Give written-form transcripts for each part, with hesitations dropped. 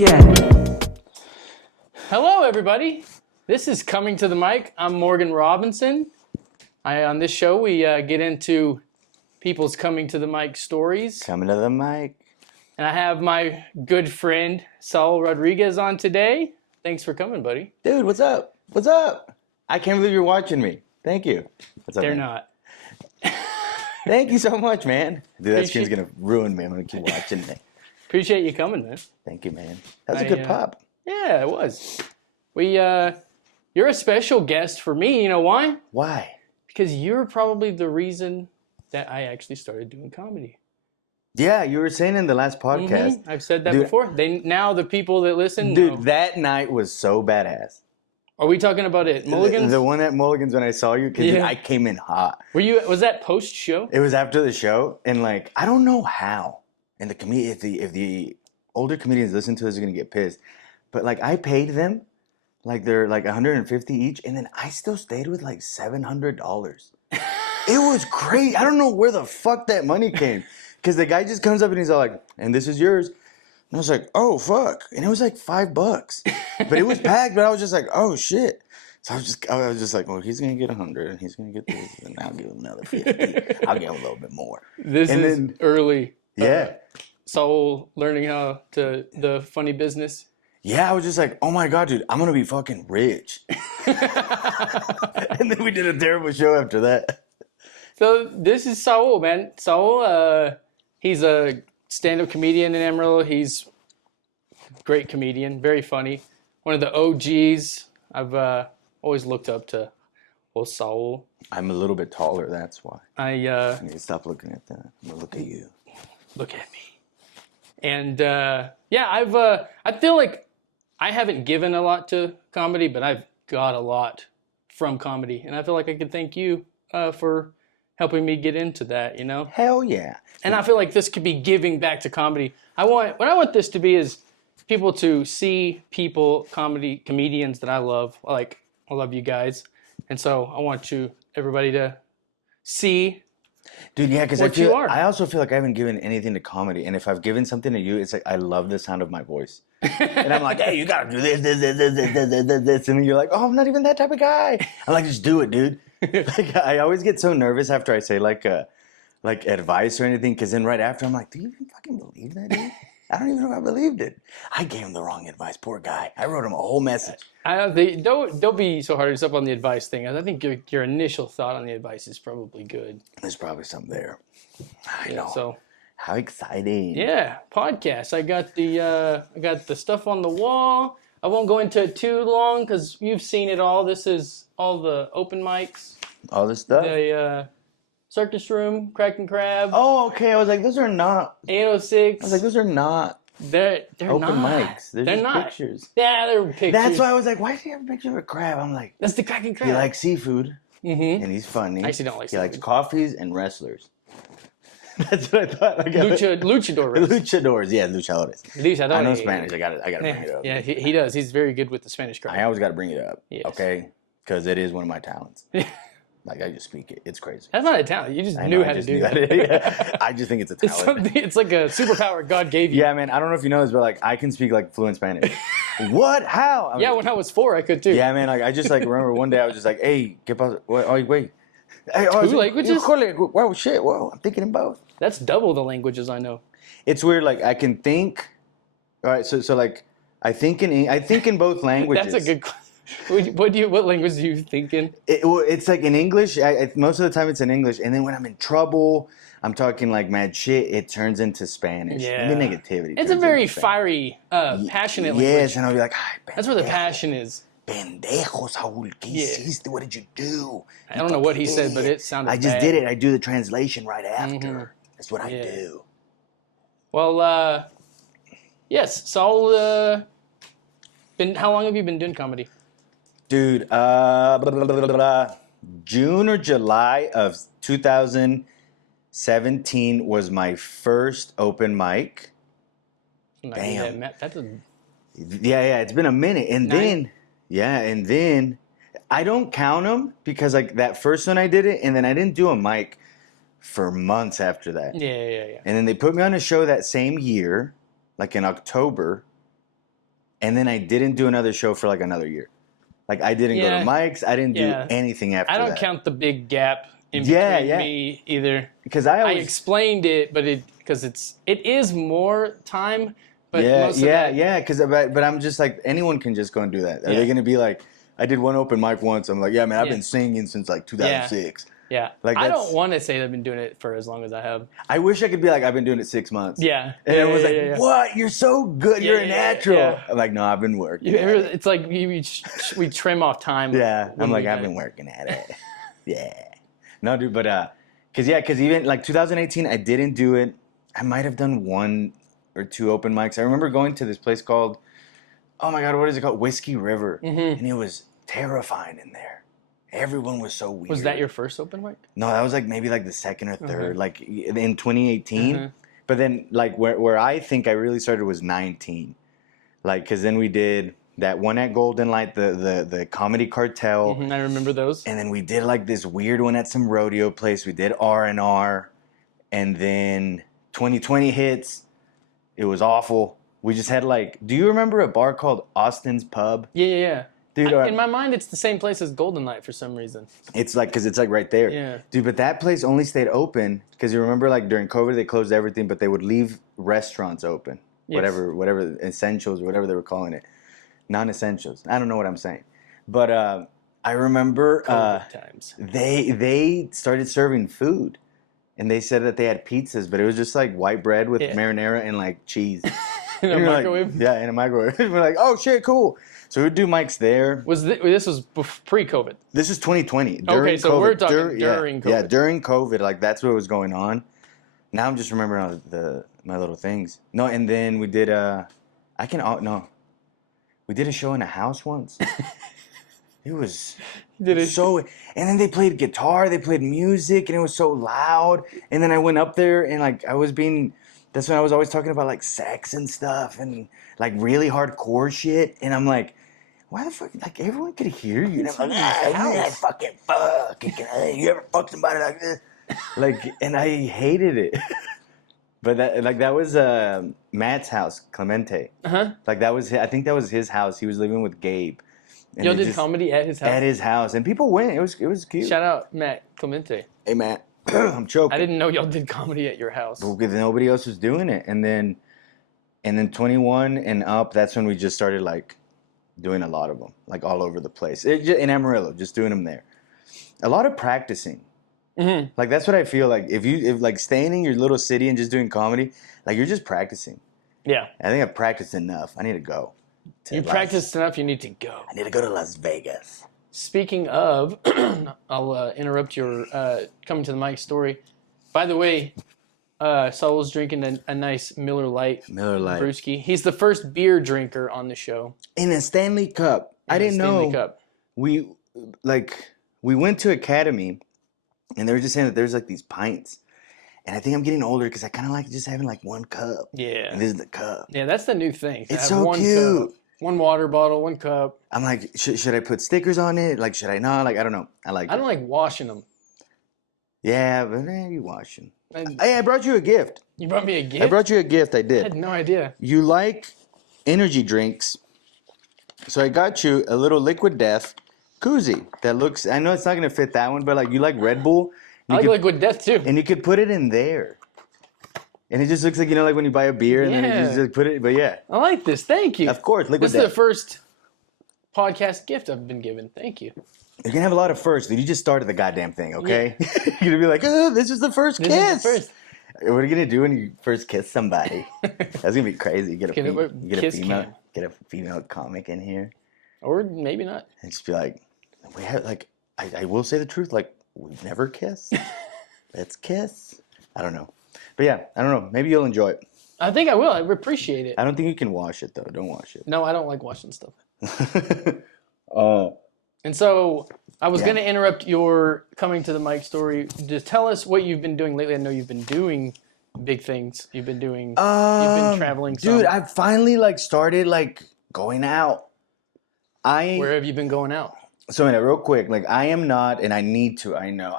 Yeah. Hello, everybody. This is Coming to the Mic. I'm Morgan Robinson. On this show, we get into people's coming to the mic stories. Coming to the mic. And I have my good friend, Saul Rodriguez, on today. Thanks for coming, buddy. Dude, what's up? What's up? I can't believe you're watching me. Thank you. What's up, They're man? not. Thank you so much, man. Dude, that Appreciate- skin's going to ruin me. I'm going to keep watching me. Appreciate you coming, man. Thank you, man. That was a good pop. Yeah, it was. You're a special guest for me. You know why? Why? Because you're probably the reason that I actually started doing comedy. Yeah, you were saying in the last podcast. I've said that Dude, before. Now the people that listen Dude, know. that night was so badass. Are we talking about it? Mulligan's? The one at Mulligan's when I saw you, because Yeah. I came in hot. Was that post show? It was after the show, and like, I don't know how. And if the older comedians listen to this, are going to get pissed. But like, I paid them, like they're like $150 each, and then I still stayed with like $700. It was great. I don't know where the fuck that money came. Because the guy just comes up and he's all like, and this is yours. And I was like, oh, fuck. And it was like $5. But it was packed, but I was just like, oh, shit. So I was just like, well, he's going to get 100 and he's going to get this, and I'll give him another 50. I'll give him a little bit more. This And is then- early. Yeah. Saul learning how to the funny business. Yeah, I was just like, oh my God, dude, I'm going to be fucking rich. And then we did a terrible show after that. So this is Saul, man. Saul, he's a stand-up comedian in Amarillo. He's a great comedian, very funny. One of the OGs. I've always looked up to old Saul. I'm a little bit taller, that's why. I I need to stop looking at that. I'm going to look at you. look at me. And I feel like I haven't given a lot to comedy, but I've got a lot from comedy. And I feel like I could thank you for helping me get into that, you know? Hell yeah. And I feel like this could be giving back to comedy. What I want this to be is people to see comedians that I love. I love you guys. And so I want everybody to see. Dude, yeah, because What you are. I also feel like I haven't given anything to comedy. And if I've given something to you, it's like I love the sound of my voice. And I'm like, hey, you got to do this. And then you're like, oh, I'm not even that type of guy. I'm like, just do it, dude. Like, I always get so nervous after I say like advice or anything, because then right after I'm like, do you even fucking believe that, dude? I don't even know if I believed it. I gave him the wrong advice. Poor guy. I wrote him a whole message. Don't be so hard on yourself on the advice thing. I think your initial thought on the advice is probably good. There's probably something there. I know. So How exciting. yeah, podcast. I got the stuff on the wall. I won't go into it too long because you've seen it all. This is all the open mics. All this stuff. The circus room, Crack and Crab, Oh, okay. I was like, those are not. 806. I was like, those are not they're open not. mics. They're They're just not. pictures. Yeah, they're pictures. That's why I was like, why does he have a picture of a crab? I'm like, That's the Crack and Crab. he likes seafood, Mm-hmm. and he's funny. I actually don't like He likes seafood. coffees and wrestlers. That's what I thought. Like, Luchador. race. Luchadores, yeah, luchadores. Luchador. I know Spanish. I got to bring it up. Yeah, he does. He's very good with the Spanish crowd. I always got to bring it up. Yes. Okay, because it is one of my talents. Like, I just speak it. It's crazy. That's not a talent. You just I knew know, how I to just do knew that. Yeah. I just think it's a It's talent. something. It's like a superpower God gave you. Yeah, man. I don't know if you know this, but like, I can speak like fluent Spanish. What? How? Yeah, when I was 4, I could too. Yeah, man. Like, I just like remember one day I was just like, "Hey, ¿qué pasa? Wait. Hey, Two languages? Whoa, shit. Whoa, I'm thinking in both. That's double the languages I know. It's weird. Like, I can think. All right, so like, I think in both languages. That's a good. What language do you think in? It's like in English. Most of the time it's in English, and then when I'm in trouble, I'm talking like mad shit. It turns into Spanish. Yeah. The negativity. It's a turns very into Spanish. fiery, passionate Yes, language. and I'll be like, "Ay, That's where the pendejo, passion is. Pendejo, Saul, ¿qué Yeah. hiciste? What did you do? I don't know what he said, but it sounded I just bad. did it. I do the translation right after. Mhm. That's what I Yeah. do. Well, yes, Saul. How long have you been doing comedy? Dude, June or July of 2017 was my first open mic. Damn. That's a Yeah, it's been a minute. And Nine. then I don't count them because like that first one I did it, and then I didn't do a mic for months after that. yeah. And then they put me on a show that same year, like in October, and then I didn't do another show for like another year. Like I didn't go to Mike's. I didn't do anything after that. I don't count the big gap in Yeah, between yeah. me either. Because I explained it, but it is more time. But most of that, but I'm just like, anyone can just go and do that. Are Yeah. they gonna be like, I did one open mic once. I'm like, yeah, man, I've been singing since like 2006. Yeah. Like, I don't want to say I've been doing it for as long as I have. I wish I could be like, I've been doing it 6 months. Yeah. And everyone's like, what? You're so good. You're a natural. Yeah. I'm like, no, I've been working. It's like we trim off time. Yeah. I'm like, I've been working at it. Yeah. No, dude, but because even like 2018, I didn't do it. I might have done 1 or 2 open mics. I remember going to this place called, oh my God, what is it called? Whiskey River. Mm-hmm. And it was terrifying in there. Everyone was so weird. Was that your first open mic? No, that was like maybe like the second or third, like in 2018. But then like where I think I really started was 19. Like, because then we did that one at Golden Light, the Comedy Cartel. I remember those. And then we did like this weird one at some rodeo place. We did R&R. And then 2020 hits. It was awful. We just had like, do you remember a bar called Austin's Pub? Yeah. Dude, in my mind, it's the same place as Golden Light for some reason. It's like, because it's like right there. Yeah. Dude, but that place only stayed open because you remember like during COVID, they closed everything, but they would leave restaurants open. Yes. Whatever, essentials, whatever they were calling it. Non-essentials. I don't know what I'm saying. But I remember times. They started serving food. And they said that they had pizzas, but it was just like white bread with marinara and like cheese. In a microwave? Like, in a microwave. We're like, oh shit, cool. So we'd do mics there. This was pre-COVID? This is 2020. Okay, so COVID. we're talking during COVID. Yeah, during COVID, like that's what was going on. Now I'm just remembering all my little things. No, and then we did we did a show in a house once. It was so, and then they played guitar, they played music, and it was so loud. And then I went up there and like that's when I was always talking about like sex and stuff and like really hardcore shit. And I'm like, why the fuck? Like everyone could hear you. And I'm like, fucking fuck. You ever fuck somebody like this? Like, and I hated it. But that was Matt's house, Clemente. Like I think that was his house. He was living with Gabe. And y'all did comedy at his house? At his house. And people went. It was cute. Shout out Matt Clemente. Hey, Matt. I'm choking. I didn't know y'all did comedy at your house. Because nobody else was doing it. And then 21 and up, that's when we just started, like, doing a lot of them. Like, all over the place. In Amarillo, just doing them there. A lot of practicing. Like, that's what I feel like. If like, staying in your little city and just doing comedy, like, you're just practicing. Yeah. I think I've practiced enough. I need to go. You practiced enough, you need to go. I need to go to Las Vegas. Speaking of, I'll interrupt your coming to the mic story. By the way, Saul's drinking a nice Miller Lite brewski. He's the first beer drinker on the show. In a Stanley Cup. I didn't know. Cup. We went to Academy, and they were just saying that there's like these pints. And I think I'm getting older because I kind of like just having like one cup. Yeah. And this is the cup. Yeah, that's the new thing. It's so one cute. Cup, one water bottle, one cup. I'm like, should I put stickers on it? Like, should I not? Like, I don't know. I don't like washing them. Yeah, but you washing. Hey, I brought you a gift. You brought me a gift? I brought you a gift. I did. I had no idea. You like energy drinks. So I got you a little Liquid Death koozie that looks, I know it's not going to fit that one, but like you like Red Bull. I like Liquid Death too. And you could put it in there. And it just looks like, like when you buy a beer and then you just put it, but yeah. I like this. Thank you. Of course, Liquid Death. This is the first podcast gift I've been given. Thank you. You're going to have a lot of firsts, dude. You just started the goddamn thing, okay? Yeah. You're going to be like, oh, this is the first kiss. This is the first. What are you going to do when you first kiss somebody? That's going to be crazy. Get a female comic in here. Or maybe not. And just be like, I will say the truth, like, we've never kissed. Let's kiss. I don't know. But yeah, I don't know. Maybe you'll enjoy it. I think I will. I appreciate it. I don't think you can wash it, though. Don't wash it. No, I don't like washing stuff. And so I was going to interrupt your coming to the mic story. Just tell us what you've been doing lately. I know you've been doing big things. You've been traveling some. Dude, I finally started going out. Where have you been going out? So real quick, I am not, and I need to. I know.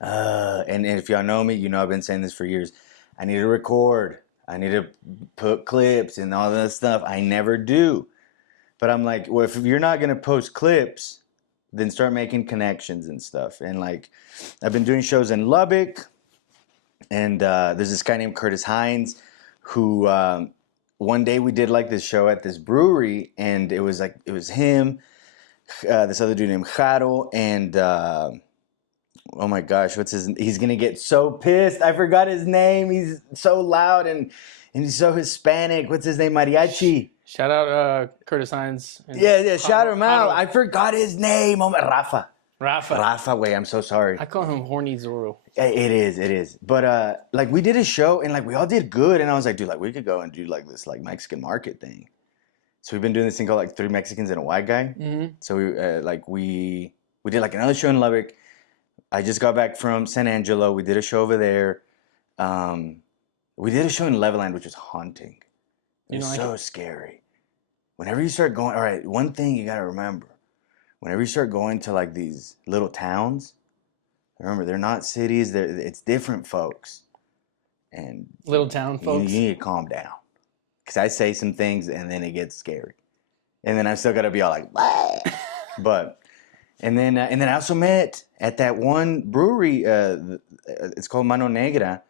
And if y'all know me, I've been saying this for years. I need to record. I need to put clips and all that stuff. I never do. But I'm like, well, if you're not gonna post clips, then start making connections and stuff. And like, I've been doing shows in Lubbock, and there's this guy named Curtis Hines, who one day we did like this show at this brewery, and it was him, this other dude named Jaro, and oh my gosh, he's gonna get so pissed. I forgot his name. He's so loud and he's so Hispanic. What's his name? Mariachi. Shout out Curtis Hines. Yeah, shout him out. I forgot his name. Oh my, Rafa, wait, I'm so sorry. I call him Horny Zorro. It is. But like we did a show and like we all did good, and I was like, dude, like we could go and do like this like Mexican market thing. So we've been doing this thing called like 3 Mexicans and a white guy. Mm-hmm. So we did like another show in Lubbock. I just got back from San Angelo. We did a show over there. We did a show in Leveland, which was haunting. It was so scary. Whenever you start going, all right, one thing you got to remember. Whenever you start going to like these little towns, remember, they're not cities. It's different folks. And little town folks. You need to calm down. Because I say some things and then it gets scary. And then I still got to be all like, bah! But... And then I also met at that one brewery. It's called Mano Negra.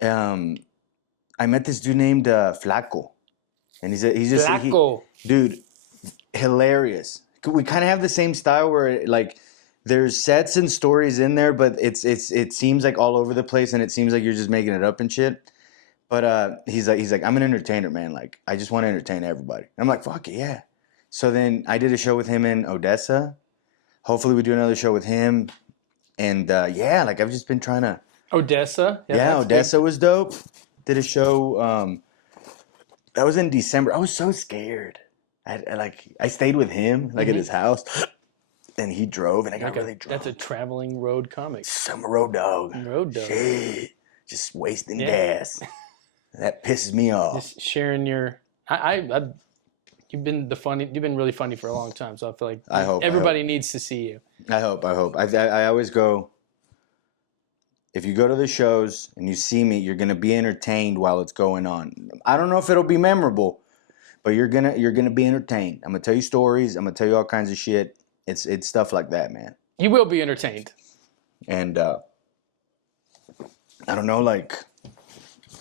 I met this dude named Flaco, and he's just Flaco. Dude, hilarious. We kind of have the same style where like there's sets and stories in there, but it seems like all over the place, and it seems like you're just making it up and shit. But he's like I'm an entertainer, man. Like I just want to entertain everybody. And I'm like, fuck it, yeah. So then I did a show with him in Odessa. Hopefully we do another show with him. And yeah, like I've just been trying to... Odessa? Yeah, Odessa was dope. Did a show... that was in December. I was so scared. I stayed with him, like at his house. And he drove, and I got really drunk. That's a traveling road comic. Some road dog. Road dog. Shit. Just wasting gas. That pisses me off. Just sharing your... You've been really funny for a long time, so I feel like everybody needs to see you. I hope. I always go, if you go to the shows and you see me, you're gonna be entertained while it's going on. I don't know if it'll be memorable, but you're gonna be entertained. I'm gonna tell you stories. I'm gonna tell you all kinds of shit. It's stuff like that, man. You will be entertained. And I don't know, like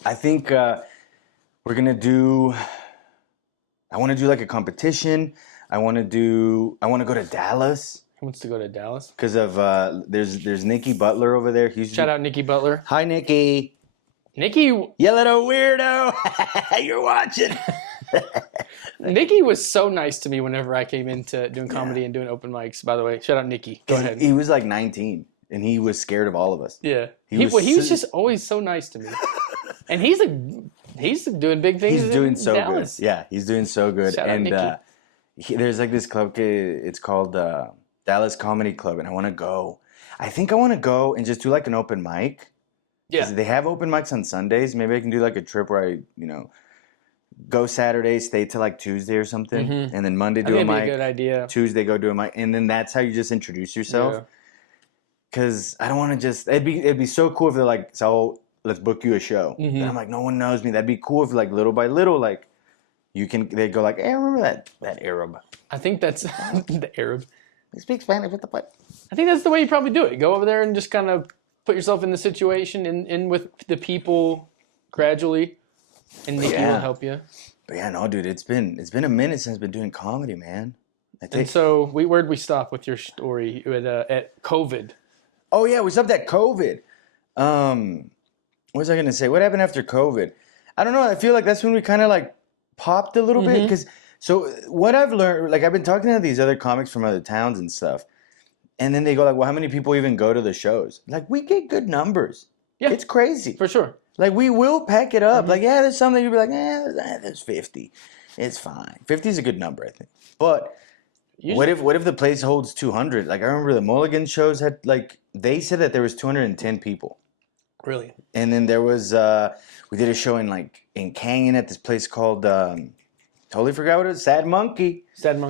I think we're gonna do. I want to do like a competition. I want to go to Dallas. Who wants to go to Dallas? Because of there's Nikki Butler over there. Shout out Nikki Butler. Hi, Nikki. Nikki, you little weirdo. You're watching. Nikki was so nice to me whenever I came into doing comedy and doing open mics. By the way, shout out Nikki. Go ahead. He was like 19 and he was scared of all of us. Yeah, he was just always so nice to me. And he's doing big things. He's doing so Dallas. good. Yeah, he's doing so good. Shout and out there's like this club. It's called Dallas Comedy Club, and I want to go. I think I want to go and just do like an open mic. Yeah, they have open mics on Sundays. Maybe I can do like a trip where I, go Saturday, stay till like Tuesday or something, and then Monday do a mic. Be a good idea. Tuesday go do a mic, and then that's how you just introduce yourself. Because I don't want to just. It'd be so cool if they're like, so let's book you a show. And I'm like, no one knows me. That'd be cool if like little by little, like they go like, hey, I remember that Arab. I think that's the Arab. He speaks Spanish with the butt. I think that's the way you probably do it. Go over there and just kind of put yourself in the situation in with the people gradually, and Nikki will help you. But yeah, no, dude, it's been a minute since I've been doing comedy, man. And so where'd we stop with your story at COVID? Oh yeah, we stopped at COVID. What was I gonna say? What happened after COVID? I don't know. I feel like that's when we kind of like popped a little bit. Because so what I've learned, like I've been talking to these other comics from other towns and stuff, and then they go like, "Well, how many people even go to the shows?" Like we get good numbers. Yeah, it's crazy for sure. Like we will pack it up. Like yeah, there's some that you'll be like, there's 50. It's fine. 50 is a good number, I think. But what if the place holds 200? Like I remember the Mulligan shows had like they said that there was 210 people. Really? And then there was we did a show in Canyon at this place called totally forgot what it was. Sad Monkey.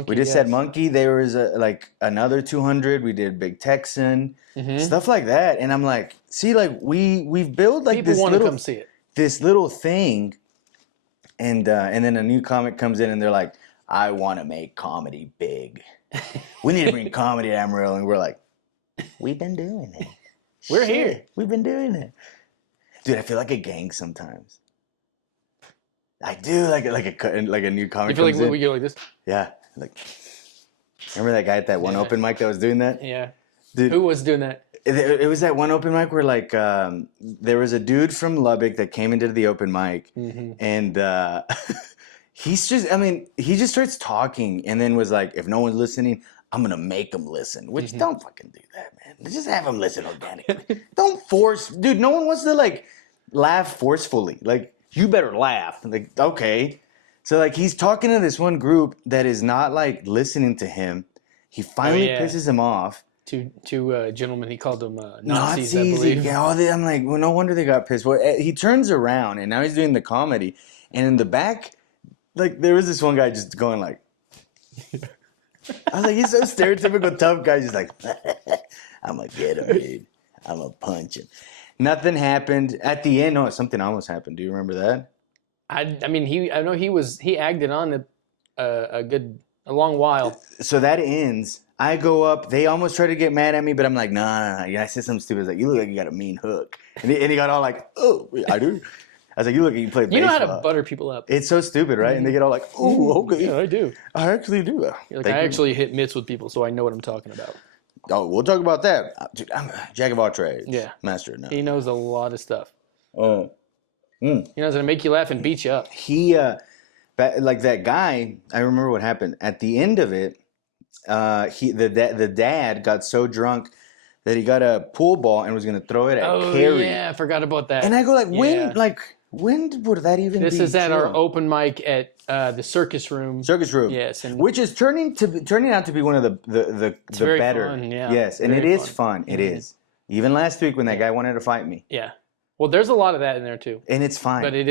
We did Sad Monkey. There was like another 200. We did Big Texan, stuff like that. And I'm like, see, like we've built like people this want to come see it. This little thing and then a new comic comes in and they're like, I want to make comedy big. We need to bring comedy to Amarillo, and we're like, we've been doing it. We're here. We've been doing it, dude. I feel like a gang sometimes. I do like a new comic. You feel like comes in. we go like this? Yeah, like remember that guy at that one open mic that was doing that? Yeah. Dude, Who was doing that? it was that one open mic where like there was a dude from Lubbock that came into the open mic, and he just starts talking and then was like, if no one's listening, I'm gonna make them listen. Which don't fucking do that, man. Just have them listen organically. Don't force, dude. No one wants to like laugh forcefully. Like, you better laugh. Like, okay. So like he's talking to this one group that is not like listening to him. He finally pisses him off. Two gentlemen, he called them Nazis, I believe. Yeah, I'm like, well, no wonder they got pissed. Well, he turns around and now he's doing the comedy, and in the back, like there was this one guy just going like, I was like, he's so stereotypical tough guy, just like, I'm gonna get him, dude. I'm gonna punch him. Nothing happened at the end. No, something almost happened. Do you remember that? I mean, I know he acted on a long while. So that ends. I go up. They almost try to get mad at me, but I'm like, nah. Yeah, I said something stupid. I was like, you look like you got a mean hook. And he got all like, oh, I do. I was like, you look like you play baseball. You know how to butter people up. It's so stupid, right? And they get all like, oh, okay. Yeah, I do. I actually do. You're like, I actually hit mitts with people, so I know what I'm talking about. Oh, we'll talk about that. Dude, I'm a jack of all trades. Yeah. Master of none. He knows a lot of stuff. Oh. He knows how to make you laugh and beat you up. Like that guy, I remember what happened. At the end of it, the dad got so drunk that he got a pool ball and was going to throw it at Carrie. Yeah, I forgot about that. And I go like, when would that even be? This is at our open mic at the Circus Room. Circus Room. Yes. And which is turning out to be one of the better. Fun, yeah. Yes, and it is fun. It is. Even last week when that guy wanted to fight me. Yeah. Well, there's a lot of that in there too. And it's fine. But it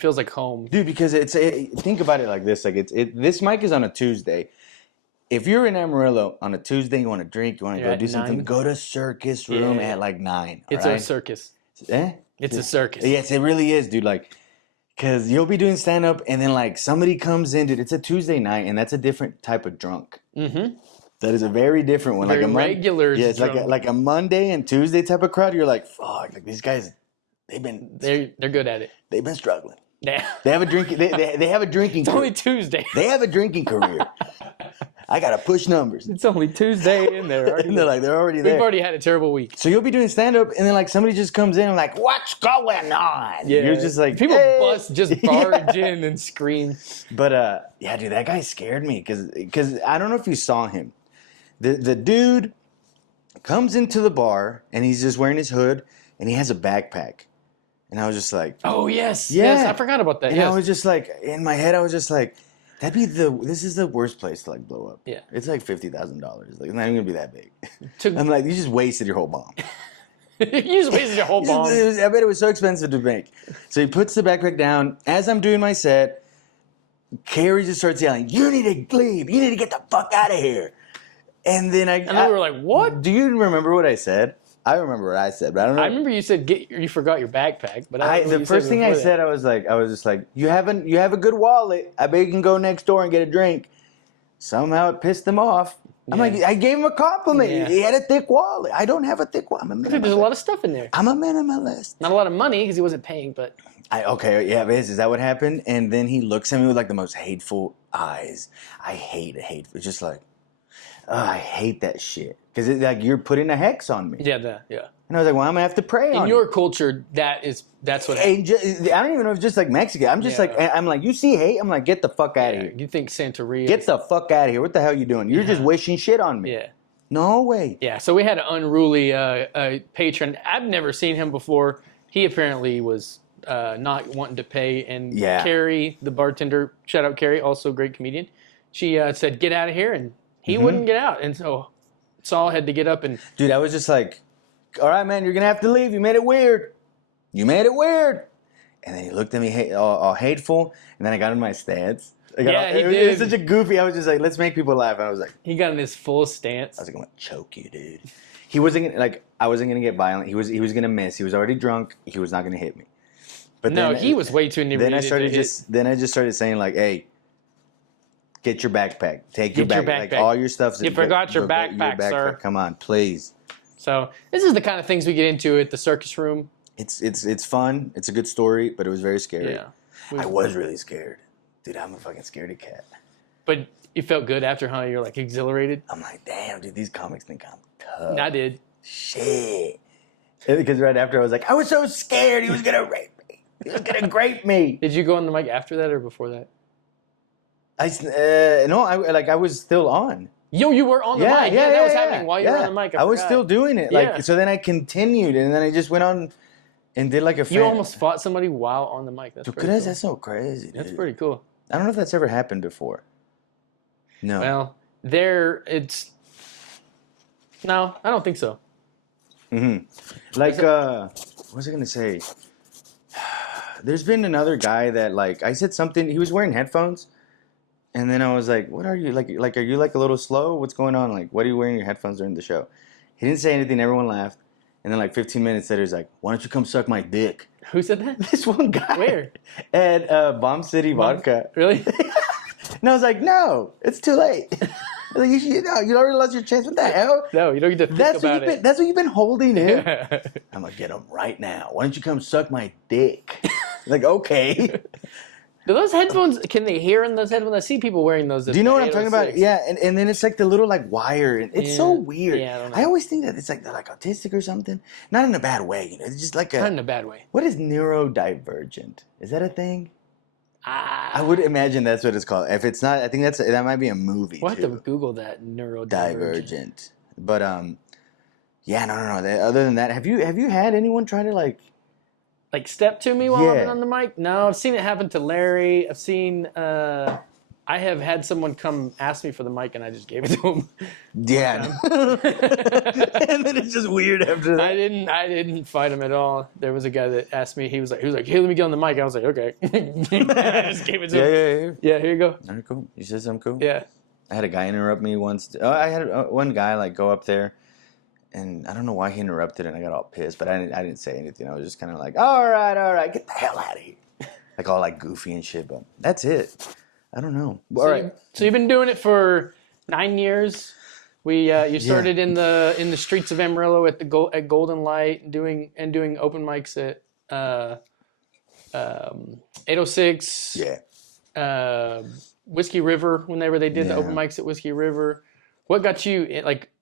feels like home. Dude, because think about it like this. Like this mic is on a Tuesday. If you're in Amarillo on a Tuesday, you want to drink, you want to go do something, go to Circus Room at like 9. It's a circus. It's a circus. Yes, it really is, dude. Like, because you'll be doing stand-up and then like somebody comes in, dude. It's a Tuesday night and that's a different type of drunk. Mm-hmm. That is a very different one. Very like a regular. Yeah, it's like a Monday and Tuesday type of crowd. You're like, fuck, like these guys, they're good at it. They've been struggling. Yeah. They have a drinking. They have a drinking. It's only Tuesday. They have a drinking career. I gotta push numbers. It's only Tuesday and they're already there. We've already had a terrible week. So you'll be doing stand up and then like somebody just comes in and like, what's going on? Yeah. You're just like, people hey. just barge in and scream. But yeah, dude, that guy scared me because I don't know if you saw him. The dude comes into the bar and he's just wearing his hood and he has a backpack. And I was just like, oh yes, yeah. Yes, I forgot about that. And yes. I was just like, in my head, I was just like, this is the worst place to like blow up. Yeah. It's like $50,000. Like, it's not even gonna be that big. I'm like, you just wasted your whole bomb. You just wasted your whole bomb. I bet it was so expensive to make. So he puts the backpack down. As I'm doing my set, Carrie just starts yelling, you need to leave. You need to get the fuck out of here. And then we were like, what? Do you remember what I said? I remember what I said, but I don't know. I remember you said you forgot your backpack, but the first thing I said, I was just like, you have a good wallet. I bet you can go next door and get a drink. Somehow it pissed him off. I'm like, I gave him a compliment. Yeah. He had a thick wallet. I don't have a thick wallet. I'm a minimalist. There's a lot of stuff in there. I'm a minimalist. Not a lot of money because he wasn't paying, but. Is that what happened? And then he looks at me with like the most hateful eyes. I hate hateful. It's just like, I hate that shit. Because it's like you're putting a hex on me. Yeah. And I was like, well, I'm going to have to pray on in your culture, that's what happens. I don't even know if it's just like Mexican. I'm just I'm like, you see hate? I'm like, get the fuck out of here. You think Santeria. Get the fuck out of here. What the hell are you doing? You're just wishing shit on me. Yeah. No way. Yeah, so we had an unruly patron. I've never seen him before. He apparently was not wanting to pay. And Carrie, the bartender, shout out Carrie, also a great comedian, she said, get out of here. And he wouldn't get out. And so Saul had to get up and... Dude, I was just like, all right, man, you're going to have to leave. You made it weird. And then he looked at me all hateful. And then I got in my stance. He did. It was such a goofy... I was just like, let's make people laugh. And I was like... He got in his full stance. I was like, I'm going to choke you, dude. He wasn't going to... Like, I wasn't going to get violent. He was going to miss. He was already drunk. He was not going to hit me. But No, then, he was way too inebriated. then I just started saying like, hey, get your backpack, take your Get your backpack, like backpack. all your stuff. You forgot your backpack, sir. Come on, please. So this is the kind of things we get into at the circus room. It's fun. It's a good story, but it was very scary. Yeah. I was really scared, dude. I'm a fucking scaredy cat. But you felt good after, huh? You're like exhilarated. I'm like, damn, dude. These comics think I'm tough. I did. Shit. Because right after I was like, I was so scared he was gonna rape me. He was gonna grape me. Did you go on the mic after that or before that? No, I was still on. Yo, you were on the mic. Yeah, that was happening while you were on the mic. I was still doing it. Yeah. So then I continued, and then I just went on and did like a. You almost fought somebody while on the mic. That's pretty cool. That's so crazy. Dude. That's pretty cool. I don't know if that's ever happened before. No. Well, no, I don't think so. Mm-hmm. Like, what was I gonna say? There's been another guy that like I said something. He was wearing headphones. And then I was like, what are you, like, are you, like, a little slow? What's going on? Like, what are you wearing your headphones during the show? He didn't say anything. Everyone laughed. And then, like, 15 minutes later, he's like, why don't you come suck my dick? Who said that? This one guy. Where? At Bomb City Vodka. Really? And I was like, no, it's too late. I was like, you already lost your chance. What the hell? No, you don't get to think about it. That's what you've been holding in. I'm going to get him right now. Why don't you come suck my dick? Like, okay. Do those headphones, can they hear in those headphones? I see people wearing those. Do you know what I'm talking about? Yeah, and then it's like the little like wire. It's so weird. Yeah, I don't know. I always think that it's like they're like autistic or something. Not in a bad way, you know. It's just like Not in a bad way. What is neurodivergent? Is that a thing? I I would imagine that's what it's called. If it's not, I think that might be a movie. We'll have too. to Google that, neurodivergent. Divergent. But yeah, no. Other than that, have you had anyone try to like step to me while I've been on the mic? No, I've seen it happen to Larry. I've seen, I have had someone come ask me for the mic and I just gave it to him. Yeah. And then it's just weird after that. I didn't fight him at all. There was a guy that asked me, he was like, here, let me get on the mic. I was like, okay. I just gave it to him. Yeah, here you go. All right, cool. You said something cool? Yeah. I had a guy interrupt me once. I had one guy like go up there. And I don't know why he interrupted, and I got all pissed. But I didn't say anything. I was just kind of like, all right, get the hell out of here. Like all like goofy and shit. But that's it. I don't know. All right. So you've been doing it for 9 years. You started in the streets of Amarillo at Golden Light, doing open mics at 806. Yeah. Whiskey River. Whenever they did the open mics at Whiskey River. What got you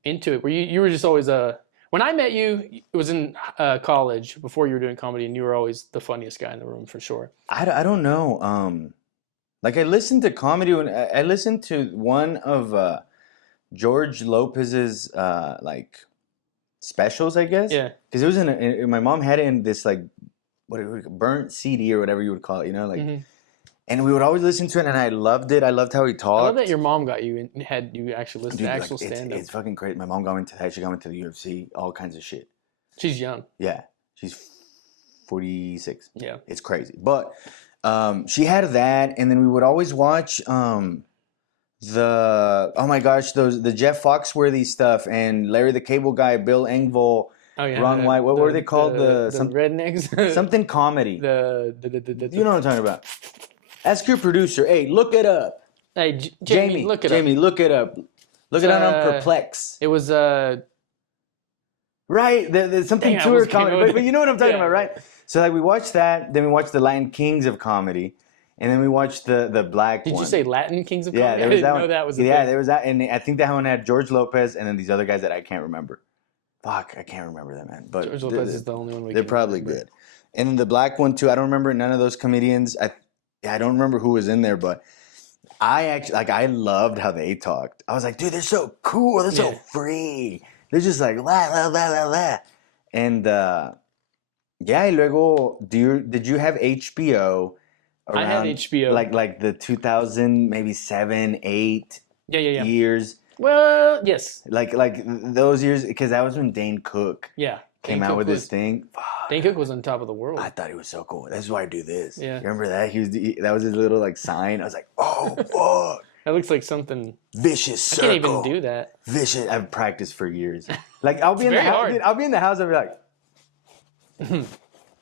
into it? Were you were just always when I met you, it was in college before you were doing comedy, and you were always the funniest guy in the room for sure. I don't know. Like I listened to comedy when I listened to one of George Lopez's like specials, I guess. Yeah. Because it was my mom had it in this like burnt CD or whatever you would call it, you know, like. Mm-hmm. And we would always listen to it, and I loved it. I loved how he talked. I love that your mom got you and had you actually listen to actual stand-up. It's fucking great. My mom got me into that. She got me into the UFC, all kinds of shit. She's young. Yeah. She's 46. Yeah. It's crazy. But she had that, and then we would always watch the Jeff Foxworthy stuff and Larry the Cable Guy, Bill Engvall, Ron White. What were they called? The rednecks? Something comedy. You know what I'm talking about. Ask your producer. Hey, look it up. Hey, Jamie, look it up. Jamie, look it up. Look it up on Perplex. It was right. There's something tour comedy, but you know what I'm talking about, right? So like we watched that, then we watched the Latin Kings of Comedy, and then we watched the black one. Did you say Latin Kings of Comedy? Yeah, there was that one. That was there was that, and I think that one had George Lopez and then these other guys that I can't remember. Fuck, I can't remember them, man. But George Lopez is the only one. They're probably good. And then the black one too. I don't remember none of those comedians. I don't remember who was in there, but I actually I loved how they talked. I was like, dude, they're so cool. They're so free. They're just like la la la la la. And y luego, did you have HBO? I had HBO. Like the 2000, maybe 7, 8 years. Well, yes. Like those years, because that was when Dane Cook came out with this thing. Dane Cook was on top of the world. I thought he was so cool. That's why I do this. Yeah. Remember that? That was his little like sign. I was like, oh fuck. That looks like something vicious circle. I can't even do that. Vicious. I've practiced for years. Like I'll be in the house. I'll be in the house. I'll be like,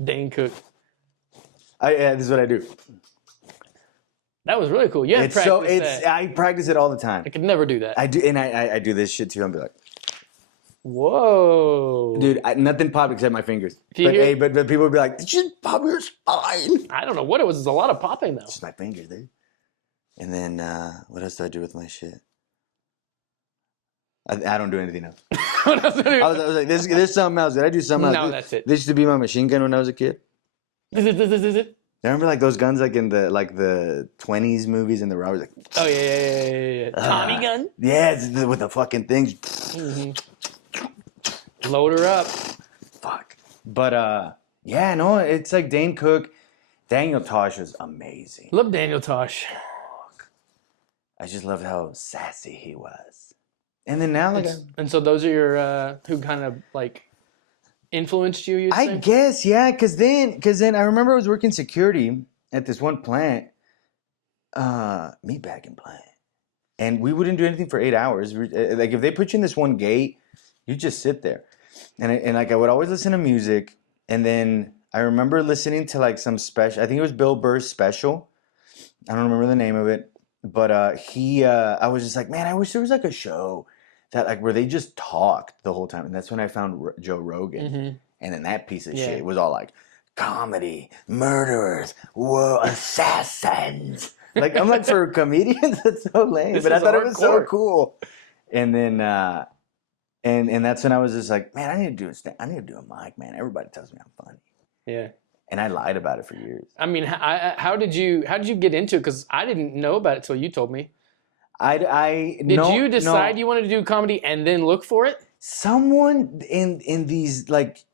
Dane Cook. This is what I do. That was really cool. Yeah, I practice it all the time. I could never do that. I do, and I do this shit too. I'm like, whoa, dude, nothing popped except my fingers. Do you But hear- hey, but people would be like, just pop your spine. I don't know what it was. It was a lot of popping though. It's just my fingers, dude. And then what else do I do with my shit? I don't do anything else. I was like, there's something else. Did I do something else? No, that's it. This used to be my machine gun when I was a kid. Is it? I remember like those guns like in the 20s movies and the robbers like. Oh yeah. Tommy gun. Yeah, with the fucking things. Load her up. Fuck. But yeah, no, it's like Dane Cook, Daniel Tosh was amazing. Love Daniel Tosh. I just loved how sassy he was. And then now, like, And so those are your who kind of like influenced you. You'd I say? guess, yeah, because then I remember I was working security at this one plant, meatbagging plant, and we wouldn't do anything for 8 hours. Like if they put you in this one gate, you just sit there, and like I would always listen to music, and then I remember listening to like some special. I think it was Bill Burr's special. I don't remember the name of it, but I was just like, man, I wish there was like a show that like where they just talked the whole time, and that's when I found Joe Rogan, and then that piece of shit was all like comedy, murderers, whoa, assassins. Like I'm like for comedians, that's so lame, but I thought it was so cool. And then and that's when I was just like, man, I need to do a mic, man. Everybody tells me I'm funny. Yeah. And I lied about it for years. I mean, how did you get into it? Because I didn't know about it till you told me. Did you decide you wanted to do comedy and then look for it? Someone in these like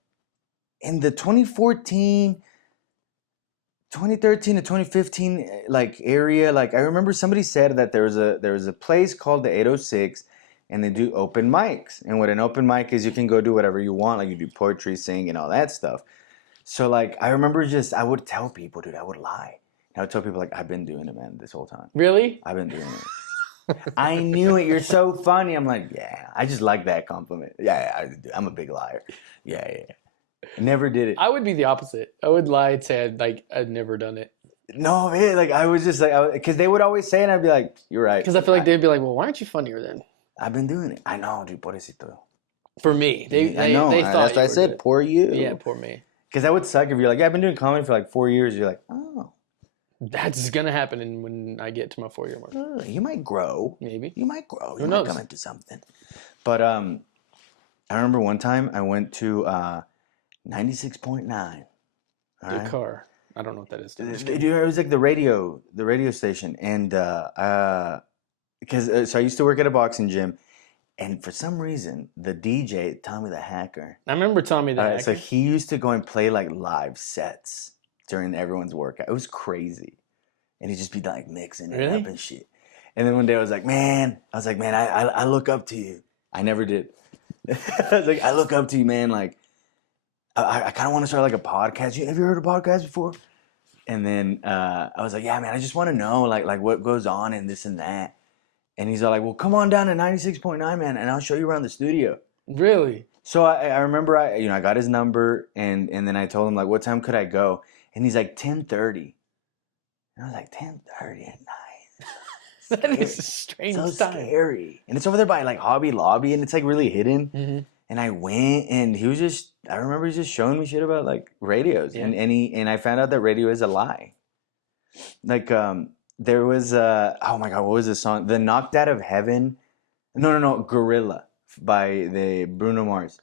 in the 2013 to 2015 like area, like I remember somebody said that there was a place called the 806 and they do open mics. And what an open mic is, you can go do whatever you want, like you do poetry, sing, and all that stuff. So like I remember I would tell people, dude, I would lie. I would tell people like I've been doing it, man, this whole time. Really? I've been doing it. I knew it. You're so funny. I'm like, yeah. I just like that compliment. Yeah, I'm a big liar. Yeah. Never did it. I would be the opposite. I would lie and say I'd never done it. No, man. Like I was just like, because they would always say it, and I'd be like, you're right. Because I feel like they'd be like, well, why aren't you funnier then? I've been doing it. I know, dude. Pobrecito. For me, I know. They thought that's what I said. Good. Poor you. Yeah, poor me. Because that would suck if you're like, yeah, I've been doing comedy for like 4 years. You're like, oh. That's gonna happen when I get to my 4-year mark. You might grow. Maybe. You might grow. Who knows? Might come into something. But I remember one time I went to 96.9. Good car. I don't know what that is. It was like the radio station, and because so I used to work at a boxing gym, and for some reason the DJ Tommy the Hacker. I remember Tommy the Hacker. So he used to go and play like live sets during everyone's workout. It was crazy, and he'd just be like mixing it up and shit. And then one day I was like, man, I look up to you. I never did. I was like, I look up to you, man. Like, I kind of want to start like a podcast. Have you heard of podcast before? And then I was like, yeah, man, I just want to know like what goes on and this and that. And he's all like, well, come on down to 96.9, man, and I'll show you around the studio. Really? So I remember I got his number, and then I told him like, what time could I go? And he's like 10:30. And I was like, 10:30 at night. That is a strange time. So scary. And it's over there by like Hobby Lobby, and it's like really hidden. Mm-hmm. And I went, and I remember he was just showing me shit about like radios. Yeah. And I found out that radio is a lie. Like there was oh my God, what was this song? The Knocked Out of Heaven. No, Gorilla by the Bruno Mars.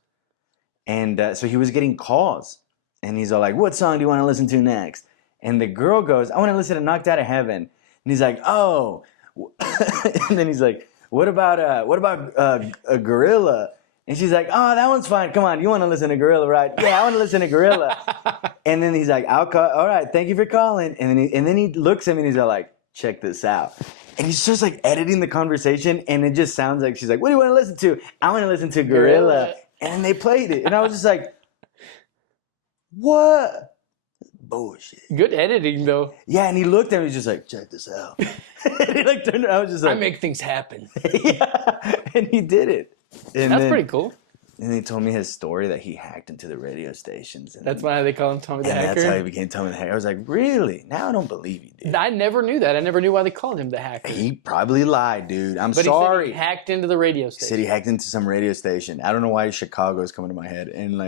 And so he was getting calls. And he's all like, what song do you want to listen to next? And the girl goes, I want to listen to Knocked Out of Heaven. And he's like, oh. And then he's like, what about a Gorilla? And she's like, oh, that one's fine. Come on, you want to listen to Gorilla, right? Yeah, I want to listen to Gorilla. And then he's like, I'll call. All right, thank you for calling. And then he looks at me and he's all like, check this out. And he's just like editing the conversation, and it just sounds like she's like, what do you want to listen to? I want to listen to Gorilla. And they played it. And I was just like, what? Bullshit. Good editing, though. Yeah, and he looked at me, he was just like, check this out. And he like turned around, I was just like, I make things happen. Yeah, and he did it. And That's pretty cool. And he told me his story that he hacked into the radio stations. And That's why they call him Tommy the and Hacker. that's how he became Tommy the Hacker. I was like, really? Now I don't believe you, dude. I never knew that. I never knew why they called him the Hacker. He probably lied, dude. I'm But sorry. he said he hacked into the radio He station. said he hacked into some radio station. I don't know why Chicago is coming to my head. And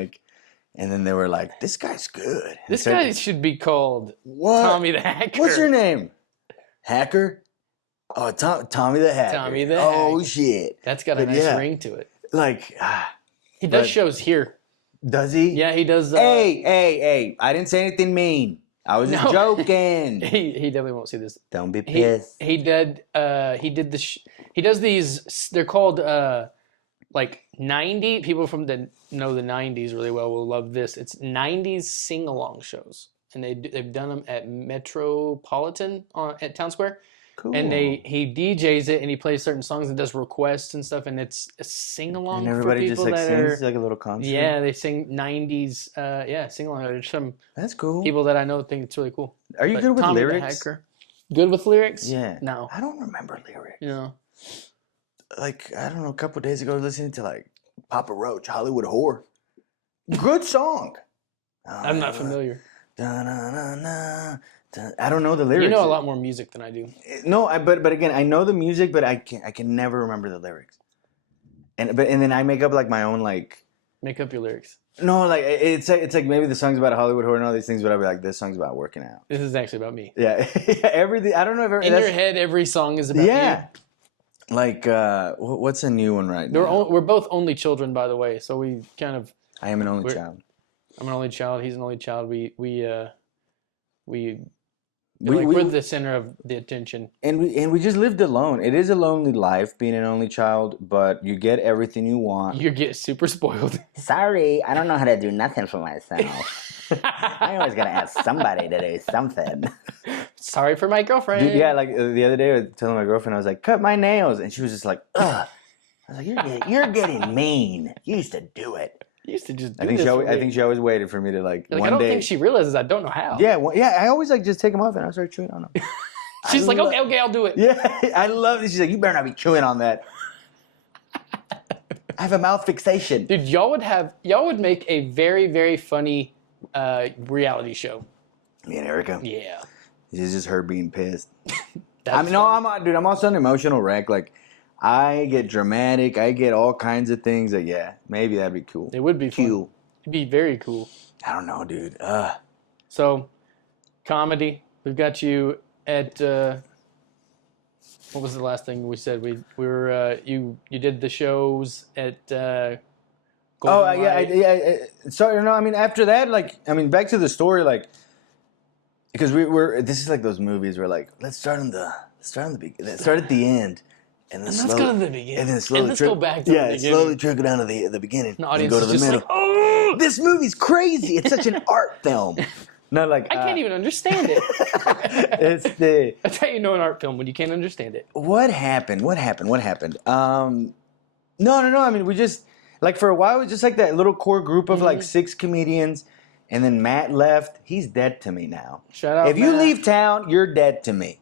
then they were like, this guy's good. This guy should be called What? Tommy the Hacker. What's your name? Hacker? Oh, Tommy the Hacker. Tommy the Oh, Hacker. shit. That's got a But nice yeah. ring to it. Like, He does but- shows here. does he? Yeah, he does. Hey. I didn't say anything mean. I was just No. joking. He definitely won't see this. Don't be He pissed. he did he does these. They're called like 90 people from the 90s really well will love this. It's 90s sing along shows, and they've done them at Metropolitan at Town Square. Cool. And he DJs it and he plays certain songs and does requests and stuff, and it's a sing along And for everybody people just like that sings are like a little concert. yeah, they sing 90s sing along. There's some That's cool. people that I know think it's really cool. Are you But good with Tommy the lyrics? Hacker. Good with lyrics? Yeah. No. I don't remember lyrics. You know. Like, I don't know, a couple days ago I was listening to like Papa Roach, Hollywood Whore. Good song. I'm not familiar. Da-na-na-na, da- I don't know the lyrics. You know a lot more music than I do. No, but again, I know the music, but I can never remember the lyrics. And then I make up like my own like. Make up your lyrics. No, like it's like maybe the song's about a Hollywood whore and all these things, but I'll be like, this song's about working out. This is actually about me. Yeah, everything. I don't know if In your head, every song is about yeah. Like what's a new one right you. now? We're both only children, by the way, so we kind of. I am an only we're- child. I'm an only child. He's an only child. We're We the center of the attention. and we just lived alone. It is a lonely life being an only child, but you get everything you want. You get super spoiled. Sorry, I don't know how to do nothing for myself. I always gotta ask somebody to do something. Sorry for my girlfriend. Dude, yeah, like the other day I was telling my girlfriend, I was like, cut my nails. And she was just like, ugh. I was like, you're getting mean. You used to do it. You used to just do I think this for I me. think she always waited for me to like You're like, one I don't day. think she realizes I don't know how. Yeah, I always like just take them off and I start chewing on them. She's I like, lo- okay, I'll do it. Yeah, I love this. She's like, you better not be chewing on that. I have a mouth fixation. Dude, y'all would make a very, very funny reality show. Me and Erica. Yeah. It's just her being pissed. That's I'm also an emotional wreck. Like, I get dramatic. I get all kinds of things. Like, yeah, maybe that'd be cool. It would be fun. Cool. It'd be very cool. I don't know, dude. So, comedy. We've got you at. What was the last thing we said? We were. You did the shows at. Golden Light. Sorry, no. I mean, after that, back to the story, like, because we're. This is like those movies where, like, let's start at the end, and then And let's slowly, go to the beginning. and then slowly let's go back to the beginning. slowly trickle down to the beginning. The and audience go to is the just middle. like, oh! This movie's crazy. It's such an art film. No, like I can't even understand it. It's the That's how you know an art film, when you can't understand it. what happened. No. I mean, we just like for a while it was just like that little core group of like 6 comedians, and then Matt left. He's dead to me now. Shout out, If you Matt. leave town, you're dead to me.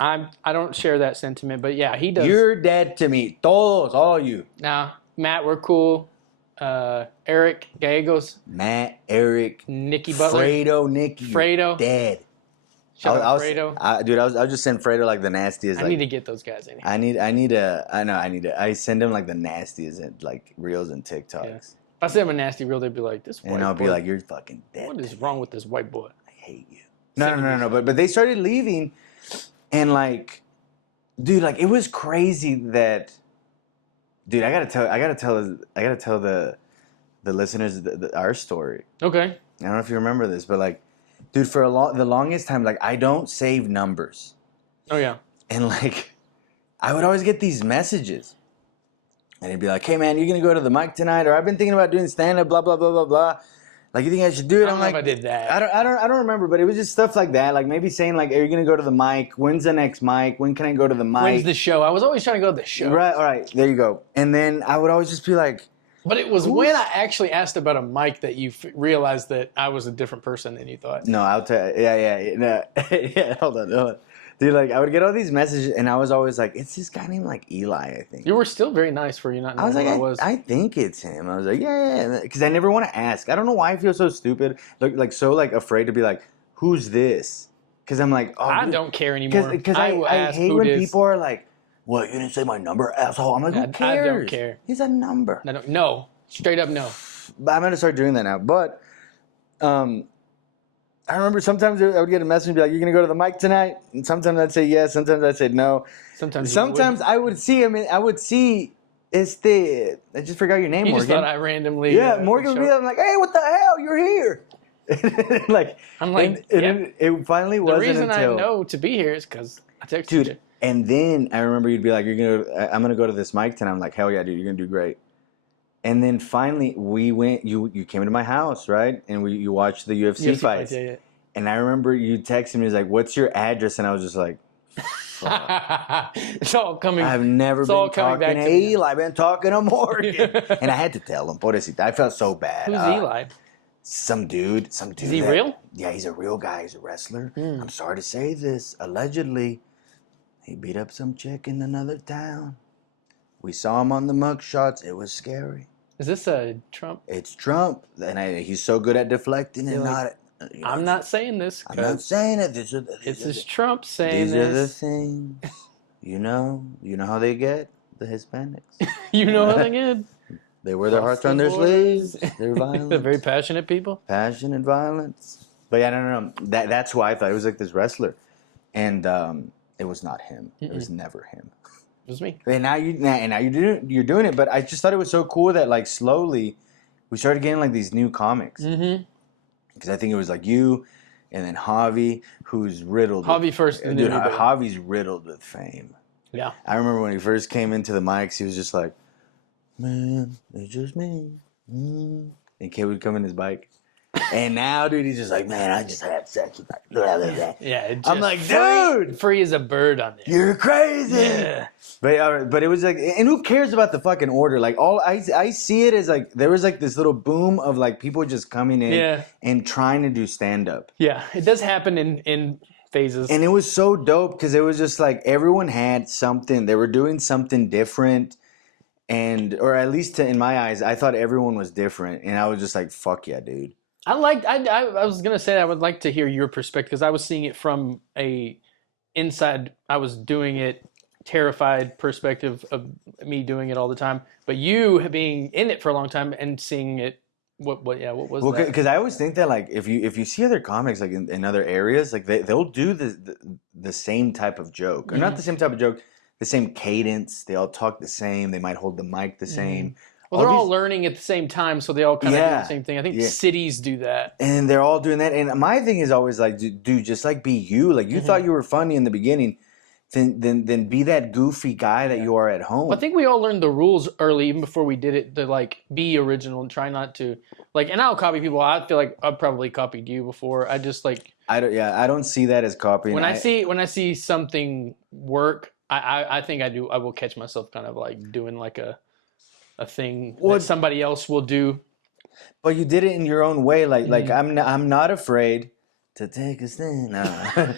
I don't share that sentiment, but yeah, he does. You're dead to me. Todos, all you. Now, Matt, we're cool. Eric Gallegos, Matt, Eric, Nikki Butler, Fredo, Nikki. Fredo. Dead. Shout I'll out Fredo. I'll just send Fredo like the nastiest. I need to get those guys in here. I send him like the nastiest like reels and TikToks. Yeah. If I send them a nasty reel, they'd be like, "This white And I'll be boy, like, you're fucking dead. what is wrong with this white boy?" I hate you. No. But they started leaving, and like, dude, like it was crazy that, dude. I gotta tell the listeners our story. Okay. I don't know if you remember this, but like, dude, for the longest time, like I don't save numbers, Oh yeah. and like, I would always get these messages, and he'd be like, "Hey man, you gonna go to the mic tonight?" Or I've been thinking about doing stand up, blah blah blah blah blah. Like, you think I should do it? I don't I'm know like, if I did that. I don't remember, but it was just stuff like that. Like maybe saying like, "Are you gonna go to the mic? When's the next mic? When can I go to the mic?" When's the show? I was always trying to go to the show. Right, all right, there you go. And then I would always just be like, But it was when I actually asked about a mic that you realized that I was a different person than you thought. "No, I'll tell." Yeah, no, yeah. Hold on. Dude, like, I would get all these messages, and I was always like, it's this guy named, like, Eli, I think. You were still very nice for you not I knowing was like, who I was. I think it's him. I was like, yeah, because I never want to ask. I don't know why I feel so stupid, like so like afraid to be like, who's this? Because I'm like, oh, I don't care anymore. Because I will I ask hate who when it is. people are like, what, you didn't say my number, asshole. I'm like, who cares? I don't care. He's a number. No, straight up no. But I'm gonna start doing that now. But I remember sometimes I would get a message and be like, "You gonna go to the mic tonight?" And sometimes I'd say yes. Sometimes I'd say no. Sometimes I would see him. I would see. I just forgot your name, you Morgan. just thought I randomly. Yeah, Morgan would be there. I'm like, "Hey, what the hell? You're here!" like, I'm like, it finally wasn't the reason until I know to be here is because I texted dude. you. And then I remember you'd be like, I'm gonna go to this mic tonight. I'm like, hell yeah, dude, you're gonna do great. And then finally we went. You came into my house, right? And you watched the UFC fights. Yeah. And I remember you texted me, like, what's your address? And I was just like, fuck. It's all coming. I've never been talking to Eli. I've been talking to Morgan. And I had to tell him. Pobrecita. I felt so bad. Who's Eli? Some dude. Is he real? Yeah, he's a real guy. He's a wrestler. I'm sorry to say this. Allegedly, he beat up some chick in another town. We saw him on the mug shots. It was scary. Is this a Trump? It's Trump. And he's so good at deflecting and not... I'm not saying this. I'm not saying it. This is Trump saying these are the things. You know how they get the Hispanics. You know how they get. They wear their hearts on their sleeves. They're violent. They're very passionate people. Passionate violence. But yeah, no. That's who I thought. It was like this wrestler, and it was not him. Mm-mm. It was never him. It was me. And now you're doing it. But I just thought it was so cool that like slowly we started getting like these new comics. Mm-hmm. Because I think it was like you, and then Javi, who's riddled. Javi first. Dude, Javi's riddled with fame. Yeah. I remember when he first came into the mics, he was just like, man, it's just me. And kid would come in his bike. And now, dude, he's just like, man, I just had sex with that. Yeah, I'm like, dude, free as a bird on there. You're crazy. Yeah. But it was like, and who cares about the fucking order? Like, all I see it as like there was like this little boom of like people just coming in and trying to do stand up. Yeah, it does happen in phases. And it was so dope because it was just like everyone had something. They were doing something different. Or at least in my eyes, I thought everyone was different. And I was just like, fuck yeah, dude. I was going to say I would like to hear your perspective because I was seeing it from I was doing it terrified perspective of me doing it all the time. But you being in it for a long time and seeing it, what was that? Because I always think that like if you see other comics like in other areas, like they'll do the same type of joke. Or not the same type of joke, the same cadence. They all talk the same. They might hold the mic the same. Well, they're all learning at the same time, so they all kind of do the same thing. I think cities do that. And they're all doing that. And my thing is always like, dude, just like be you. Like you thought you were funny in the beginning, then be that goofy guy that you are at home. Well, I think we all learned the rules early, even before we did it, to like be original and try not to like. And I'll copy people. I feel like I've probably copied you before. I just like. I don't see that as copying. When I see something work, I think I do. I will catch myself kind of like doing like a thing that somebody else will do. But you did it in your own way. Like I'm not afraid to take a stand. I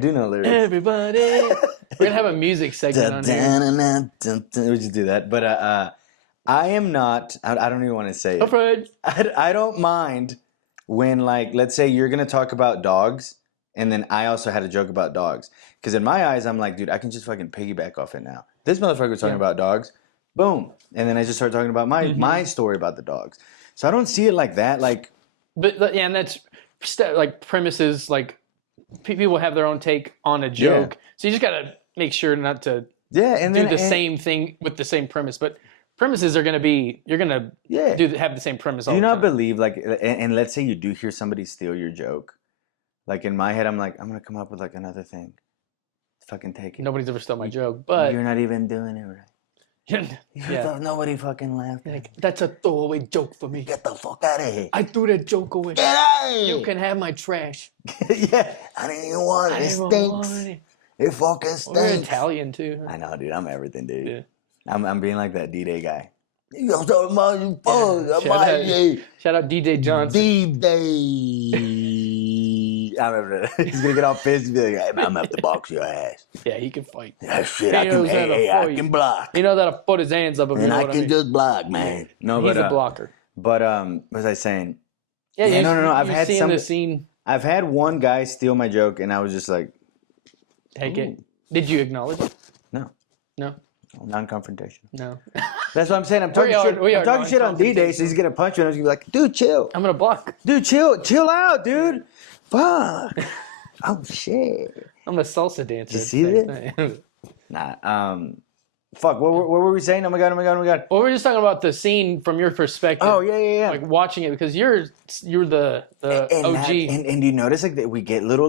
do know lyrics. Everybody. We're going to have a music segment on here. We just do that. But I am not, I don't even want to say it. Afraid. I don't mind when, like, let's say you're going to talk about dogs, and then I also had a joke about dogs. Because in my eyes, I'm like, dude, I can just fucking piggyback off it now. This motherfucker was talking about dogs. Boom. And then I just started talking about my story about the dogs. So I don't see it like that. Like, but yeah, and that's like premises, like people have their own take on a joke. Yeah. So you just got to make sure not to do the same thing with the same premise. But premises are going to be, you're going to have the same premise all the time. Do you not believe, like, and let's say you do hear somebody steal your joke. Like in my head, I'm like, I'm going to come up with like another thing. Fucking take it. Nobody's ever stole my joke, but. You're not even doing it right. Nobody fucking laughed. Like, that's a throwaway joke for me. Get the fuck out of here. I threw that joke away. Get out of here. You can have my trash. Yeah, I didn't even want it. It stinks. It fucking stinks. We're Italian too. I know, dude. I'm everything, dude. Yeah. I'm being like that D-Day guy. Shout out DJ Johnson. D-Day. I remember that. He's gonna get all pissed and be like, hey, man, I'm gonna have to box your ass. Yeah, he can fight. Yeah, shit, He I can, knows how to I fight. can block. You know that to put his hands up if you And know I what can I mean. just block, man. No, He's but a blocker. But what was I saying? Yeah, Yeah, no. I've you've had seen some. the scene. I've had one guy steal my joke, and I was just like, Take it. Did you acknowledge it? no, No. non-confrontation. No. That's what I'm saying. I'm talking shit. I'm talking shit on D-Day, so he's gonna punch me, and I'm just gonna be like, dude, chill. I'm gonna block. Dude, chill out, dude. Fuck. Oh shit. I'm a salsa dancer. You see that? Nah. Fuck. What were we saying? Oh my god. Well, we're just talking about the scene from your perspective. Oh yeah. Like watching it because you're the OG. And you notice like that we get little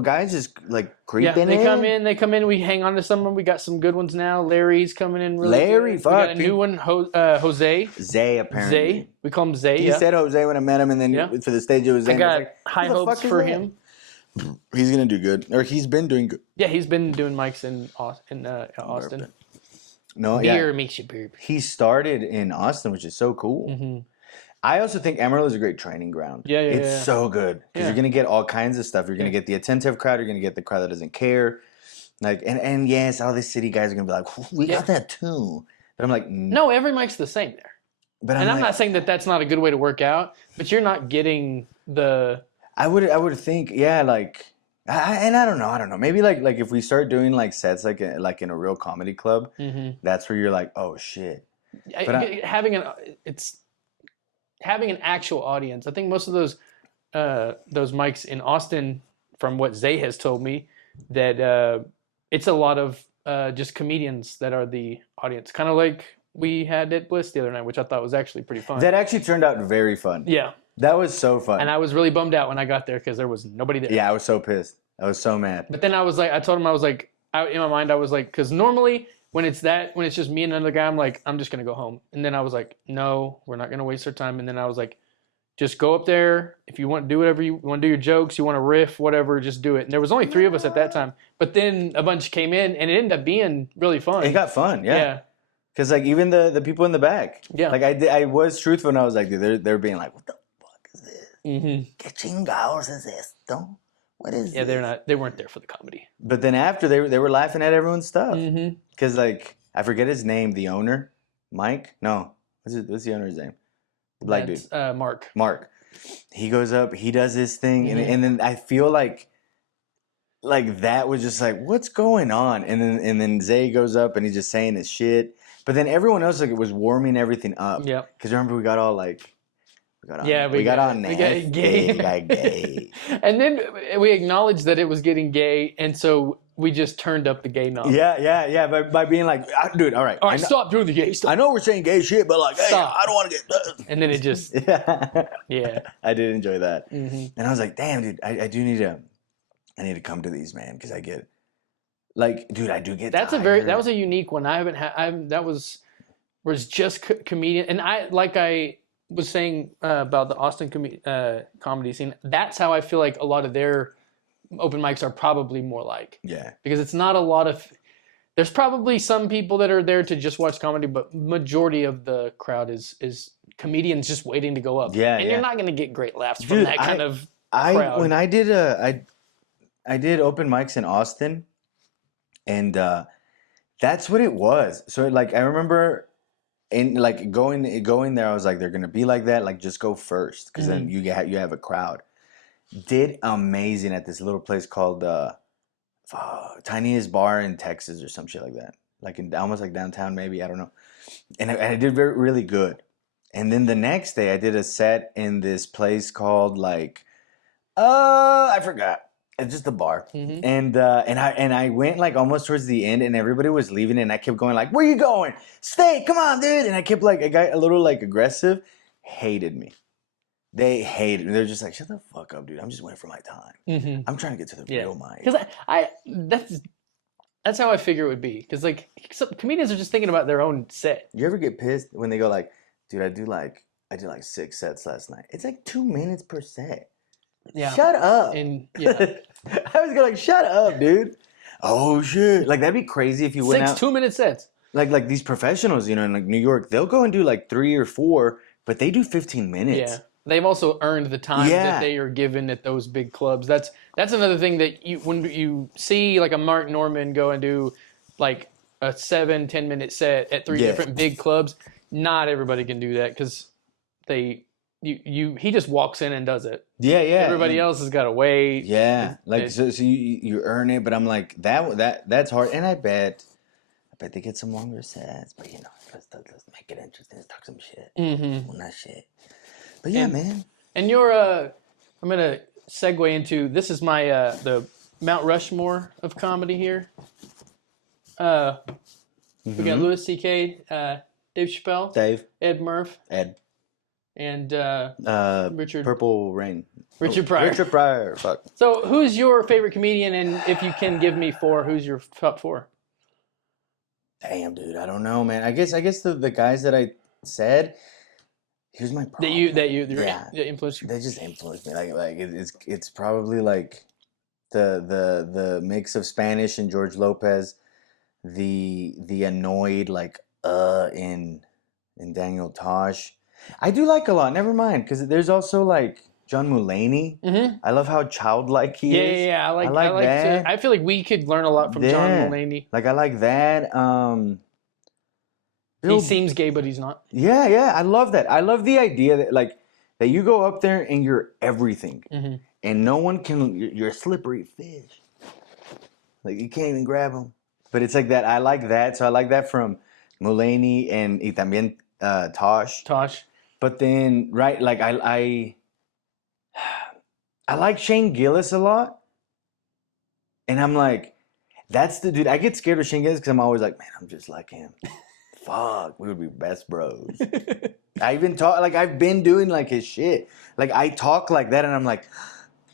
guys just like creeping They come in. We hang on to some. We got some good ones now. Larry's coming in. Really Larry, good. fuck. We got a new one. Jose. Zay apparently. Zay. We call him Zay. He said Jose when I met him, and then for the stage it was Zay. I got like, high hopes for him. He's gonna do good, or he's been doing good. Yeah, he's been doing mics in Austin. No, Beer makes you burp. He started in Austin, which is so cool. Mm-hmm. I also think Amarillo is a great training ground. Yeah, It's so good because you're gonna get all kinds of stuff. You're gonna get the attentive crowd. You're gonna get the crowd that doesn't care. Like and yes, all these city guys are gonna be like, we got that too. But I'm like, no, every mic's the same there. But I'm not saying that that's not a good way to work out, but you're not getting the. I would think, yeah, like. I don't know. Maybe like if we start doing like sets like in a real comedy club, that's where you're like, oh shit. Having an actual audience. I think most of those mics in Austin, from what Zay has told me, that it's a lot of just comedians that are the audience. Kind of like we had at Bliss the other night, which I thought was actually pretty fun. That actually turned out very fun. Yeah. That was so fun. And I was really bummed out when I got there because there was nobody there. Yeah, I was so pissed. I was so mad. But then I was like, I told him, I was like, in my mind, I was like, because normally when it's just me and another guy, I'm like, I'm just going to go home. And then I was like, no, we're not going to waste our time. And then I was like, just go up there. If you want to do whatever you want to do, your jokes, you want to riff, whatever, just do it. And there was only 3 of us at that time. But then a bunch came in and it ended up being really fun. It got fun, yeah. Because like even the people in the back. Yeah. Like I was truthful and I was like, dude, they're being like, what the fuck is this? Mm-hmm. ¿Qué chingados es esto? What is this? They weren't there for the comedy. But then after they were laughing at everyone's stuff. Mm-hmm. Because like I forget his name, the owner, Mike. No, what's the owner's name? The black dude. Mark. Mark. He goes up, he does his thing, and then I feel like that was just like, what's going on? And then Zay goes up and he's just saying his shit. But then everyone else like it was warming everything up. Yeah. Because remember we got all like. We got gay. And then we acknowledged that it was getting gay, and so we just turned up the gay knob. Yeah. By being like, dude, all right. All right, stop doing the gay stuff. I know we're saying gay shit, but like, hey, I don't want to get. And then it just. Yeah. I did enjoy that, and I was like, damn, dude, I do need to. I need to come to these, man, because I get. Like, dude, I do get. That was a unique one. I haven't had. That was just comedian, and I was saying about the Austin comedy scene. That's how I feel like a lot of their open mics are probably more like. Yeah. Because it's not a lot of. There's probably some people that are there to just watch comedy, but majority of the crowd is comedians just waiting to go up. Yeah. And you're not going to get great laughs from that kind of crowd. When I did I did open mics in Austin, and that's what it was. So like I remember. And like going there, I was like, they're gonna be like that. Like, just go first, because then you have a crowd. Did amazing at this little place called Tiniest Bar in Texas or some shit like that. Like almost like downtown, maybe, I don't know. And I did really good. And then the next day, I did a set in this place called like, I forgot. It's just a bar, and I went like almost towards the end, and everybody was leaving, and I kept going like, "Where you going? Stay, come on, dude!" And I kept like, I got a little like aggressive. Hated me. They hated me. They're just like, "Shut the fuck up, dude! I'm just waiting for my time. I'm trying to get to the real mic." Because that's how I figure it would be. Because like comedians are just thinking about their own set. You ever get pissed when they go like, "Dude, I did like 6 sets last night. It's like 2 minutes per set." Yeah. Shut up. And yeah. I was like, shut up, dude. Oh shit. Like that'd be crazy if you went out 2-minute sets. Like these professionals, in like New York, they'll go and do like 3 or 4, but they do 15 minutes. Yeah. they've also earned the time Yeah. that they are given at those big clubs. That's another thing that when you see like a Mark Norman go and do like a 7-10 minute set at 3 Yeah. different big clubs, not everybody can do that because he just walks in and does it. Yeah, Everybody else has got to wait. Yeah, like so you earn it, but I'm like that's hard, and I bet they get some longer sets, but let's make it interesting. Let's talk some shit. Mm-hmm. Well, not shit, but yeah, man. And you're I'm gonna segue into this is my the Mount Rushmore of comedy here. We got Louis C.K., Dave Chappelle, Ed Murph, and Richard Purple Rain. Richard Pryor. Richard Pryor. Fuck. So, who's your favorite comedian? And if you can give me 4, who's your top 4? Damn, dude, I don't know, man. I guess the guys that I said. Here's my problem. That influenced you. They just influenced me. Like it's probably like the mix of Spanish and George Lopez, the annoyed like in Daniel Tosh. I do like a lot. Never mind, because there's also like John Mulaney. Mm-hmm. I love how childlike he is. Yeah. I like that. I feel like we could learn a lot from John Mulaney. Like I like that. He seems gay, but he's not. Yeah. I love that. I love the idea that you go up there and you're everything, mm-hmm. and no one can. You're a slippery fish. Like you can't even grab them. But it's like that. I like that. So I like that from Mulaney and también Tosh. But then, right, like I like Shane Gillis a lot. And I'm like, that's the dude. I get scared of Shane Gillis because I'm always like, man, I'm just like him. Fuck, we would be best bros. I even talk, like, I've been doing, like, his shit. Like, I talk like that, and I'm like, oh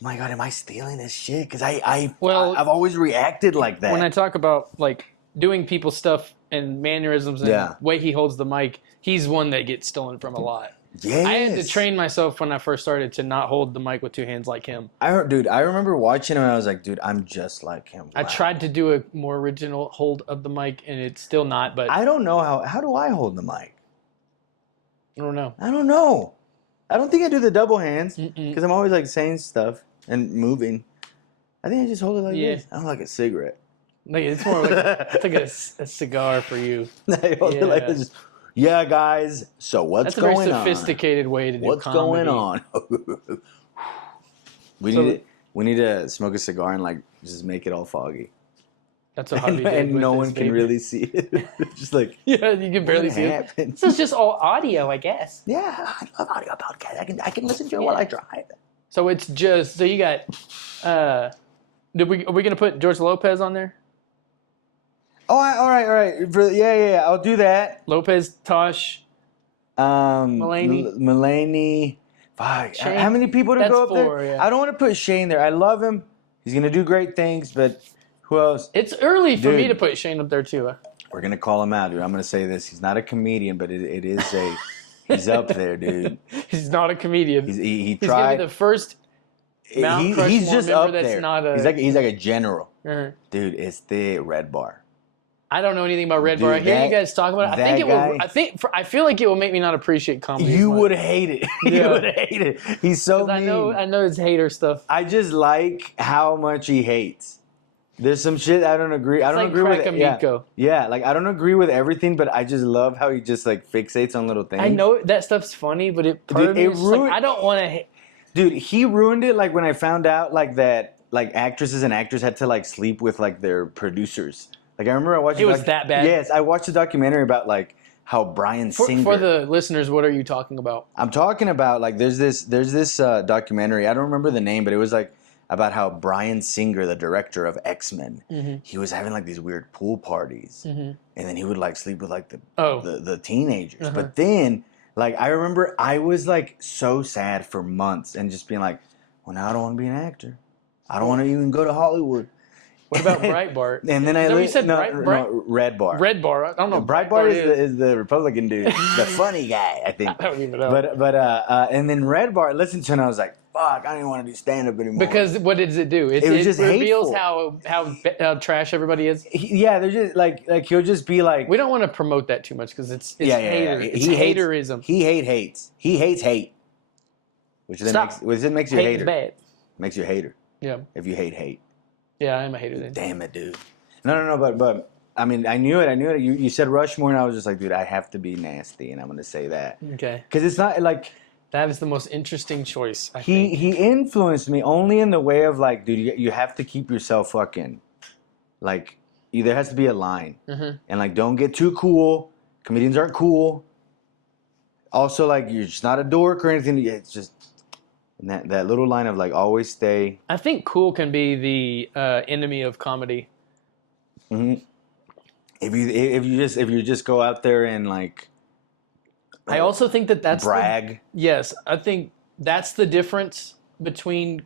my God, am I stealing his shit? Because I've always reacted like that. When I talk about, like, doing people's stuff and mannerisms and the way he holds the mic, he's one that gets stolen from a lot. Yes. I had to train myself when I first started to not hold the mic with 2 hands like him. I remember watching him and I was like, dude, I'm just like him. Wow. I tried to do a more original hold of the mic and it's still not, but I don't know how do I hold the mic? I don't know. I don't think I do the double hands because I'm always like saying stuff and moving. I think I just hold it like this. I don't like a cigarette. Like, it's more like a cigar for you. I hold it like this. Yeah, guys. So what's going on? That's a very sophisticated way to do what's comedy. Going on? We need to smoke a cigar and like just make it all foggy. That's what Harvey did and with no his one can baby. really see it. Just like you can barely see it. This is just all audio, I guess. Yeah, I love audio podcasts. I can listen to it while I drive. So it's just you got. Are we gonna put George Lopez on there? Oh, all right. Yeah. I'll do that. Lopez, Tosh, Mulaney. Fuck. Shane, how many people to go up 4, there? Yeah. I don't want to put Shane there. I love him. He's gonna do great things, but who else? It's early for me to put Shane up there too. We're gonna call him out, dude. I'm gonna say this. He's not a comedian, but it is a. He's up there, dude. He's not a comedian. He He's tried. gonna be the first Mount Rushmore he's just member up that's there. not a. He's like a general, Uh-huh. dude. It's the Red Bar. I don't know anything about Red Bar. I hear you guys talk about it. I feel like it will make me not appreciate comedy. You would hate it. You would hate it. He's so mean. I know his hater stuff. I just like how much he hates. There's some shit I don't agree. I don't agree with it. Yeah, like I don't agree with everything, but I just love how he just like fixates on little things. I know that stuff's funny, but I don't want to. Dude, he ruined it. Like when I found out like that, like actresses and actors had to like sleep with like their producers. Like I remember I watched. It was that bad. Yes, I watched a documentary about like how Bryan Singer. For the listeners, what are you talking about? I'm talking about like there's this documentary. I don't remember the name, but it was like about how Bryan Singer, the director of X-Men, he was having like these weird pool parties, and then he would like sleep with like the teenagers. But then like I remember I was like so sad for months and just being like, well now I don't want to be an actor. I don't want to even go to Hollywood. What about Breitbart? And then Red Bar. Red Bar. I don't know. Breitbart is the Republican dude, the funny guy, I think. I don't even know. But and then Red Bar, listened to it and I was like, fuck, I don't even want to do stand up anymore. Because what does it do? It just reveals hateful. how trash everybody is. They're just like he'll just be like. We don't want to promote that too much because it's hater. It's haterism. He hates hate. Stop. Which then makes you a Hate is hater. bad. Makes you a hater. Yeah. If you hate. Yeah, I am a hater then. Damn it, dude. No, but I mean, I knew it. You said Rushmore, and I was just like, dude, I have to be nasty, and I'm gonna say that. Okay. Because it's not like That is the most interesting choice, I think. he influenced me only in the way of like, dude, you have to keep yourself fucking like. There has to be a line, and like, don't get too cool. Comedians aren't cool. Also, like, you're just not a dork or anything. It's just and that little line of like, always stay. I think cool can be the enemy of comedy. Mm-hmm. If you just go out there and like, I also think that's brag. Yes, I think that's the difference between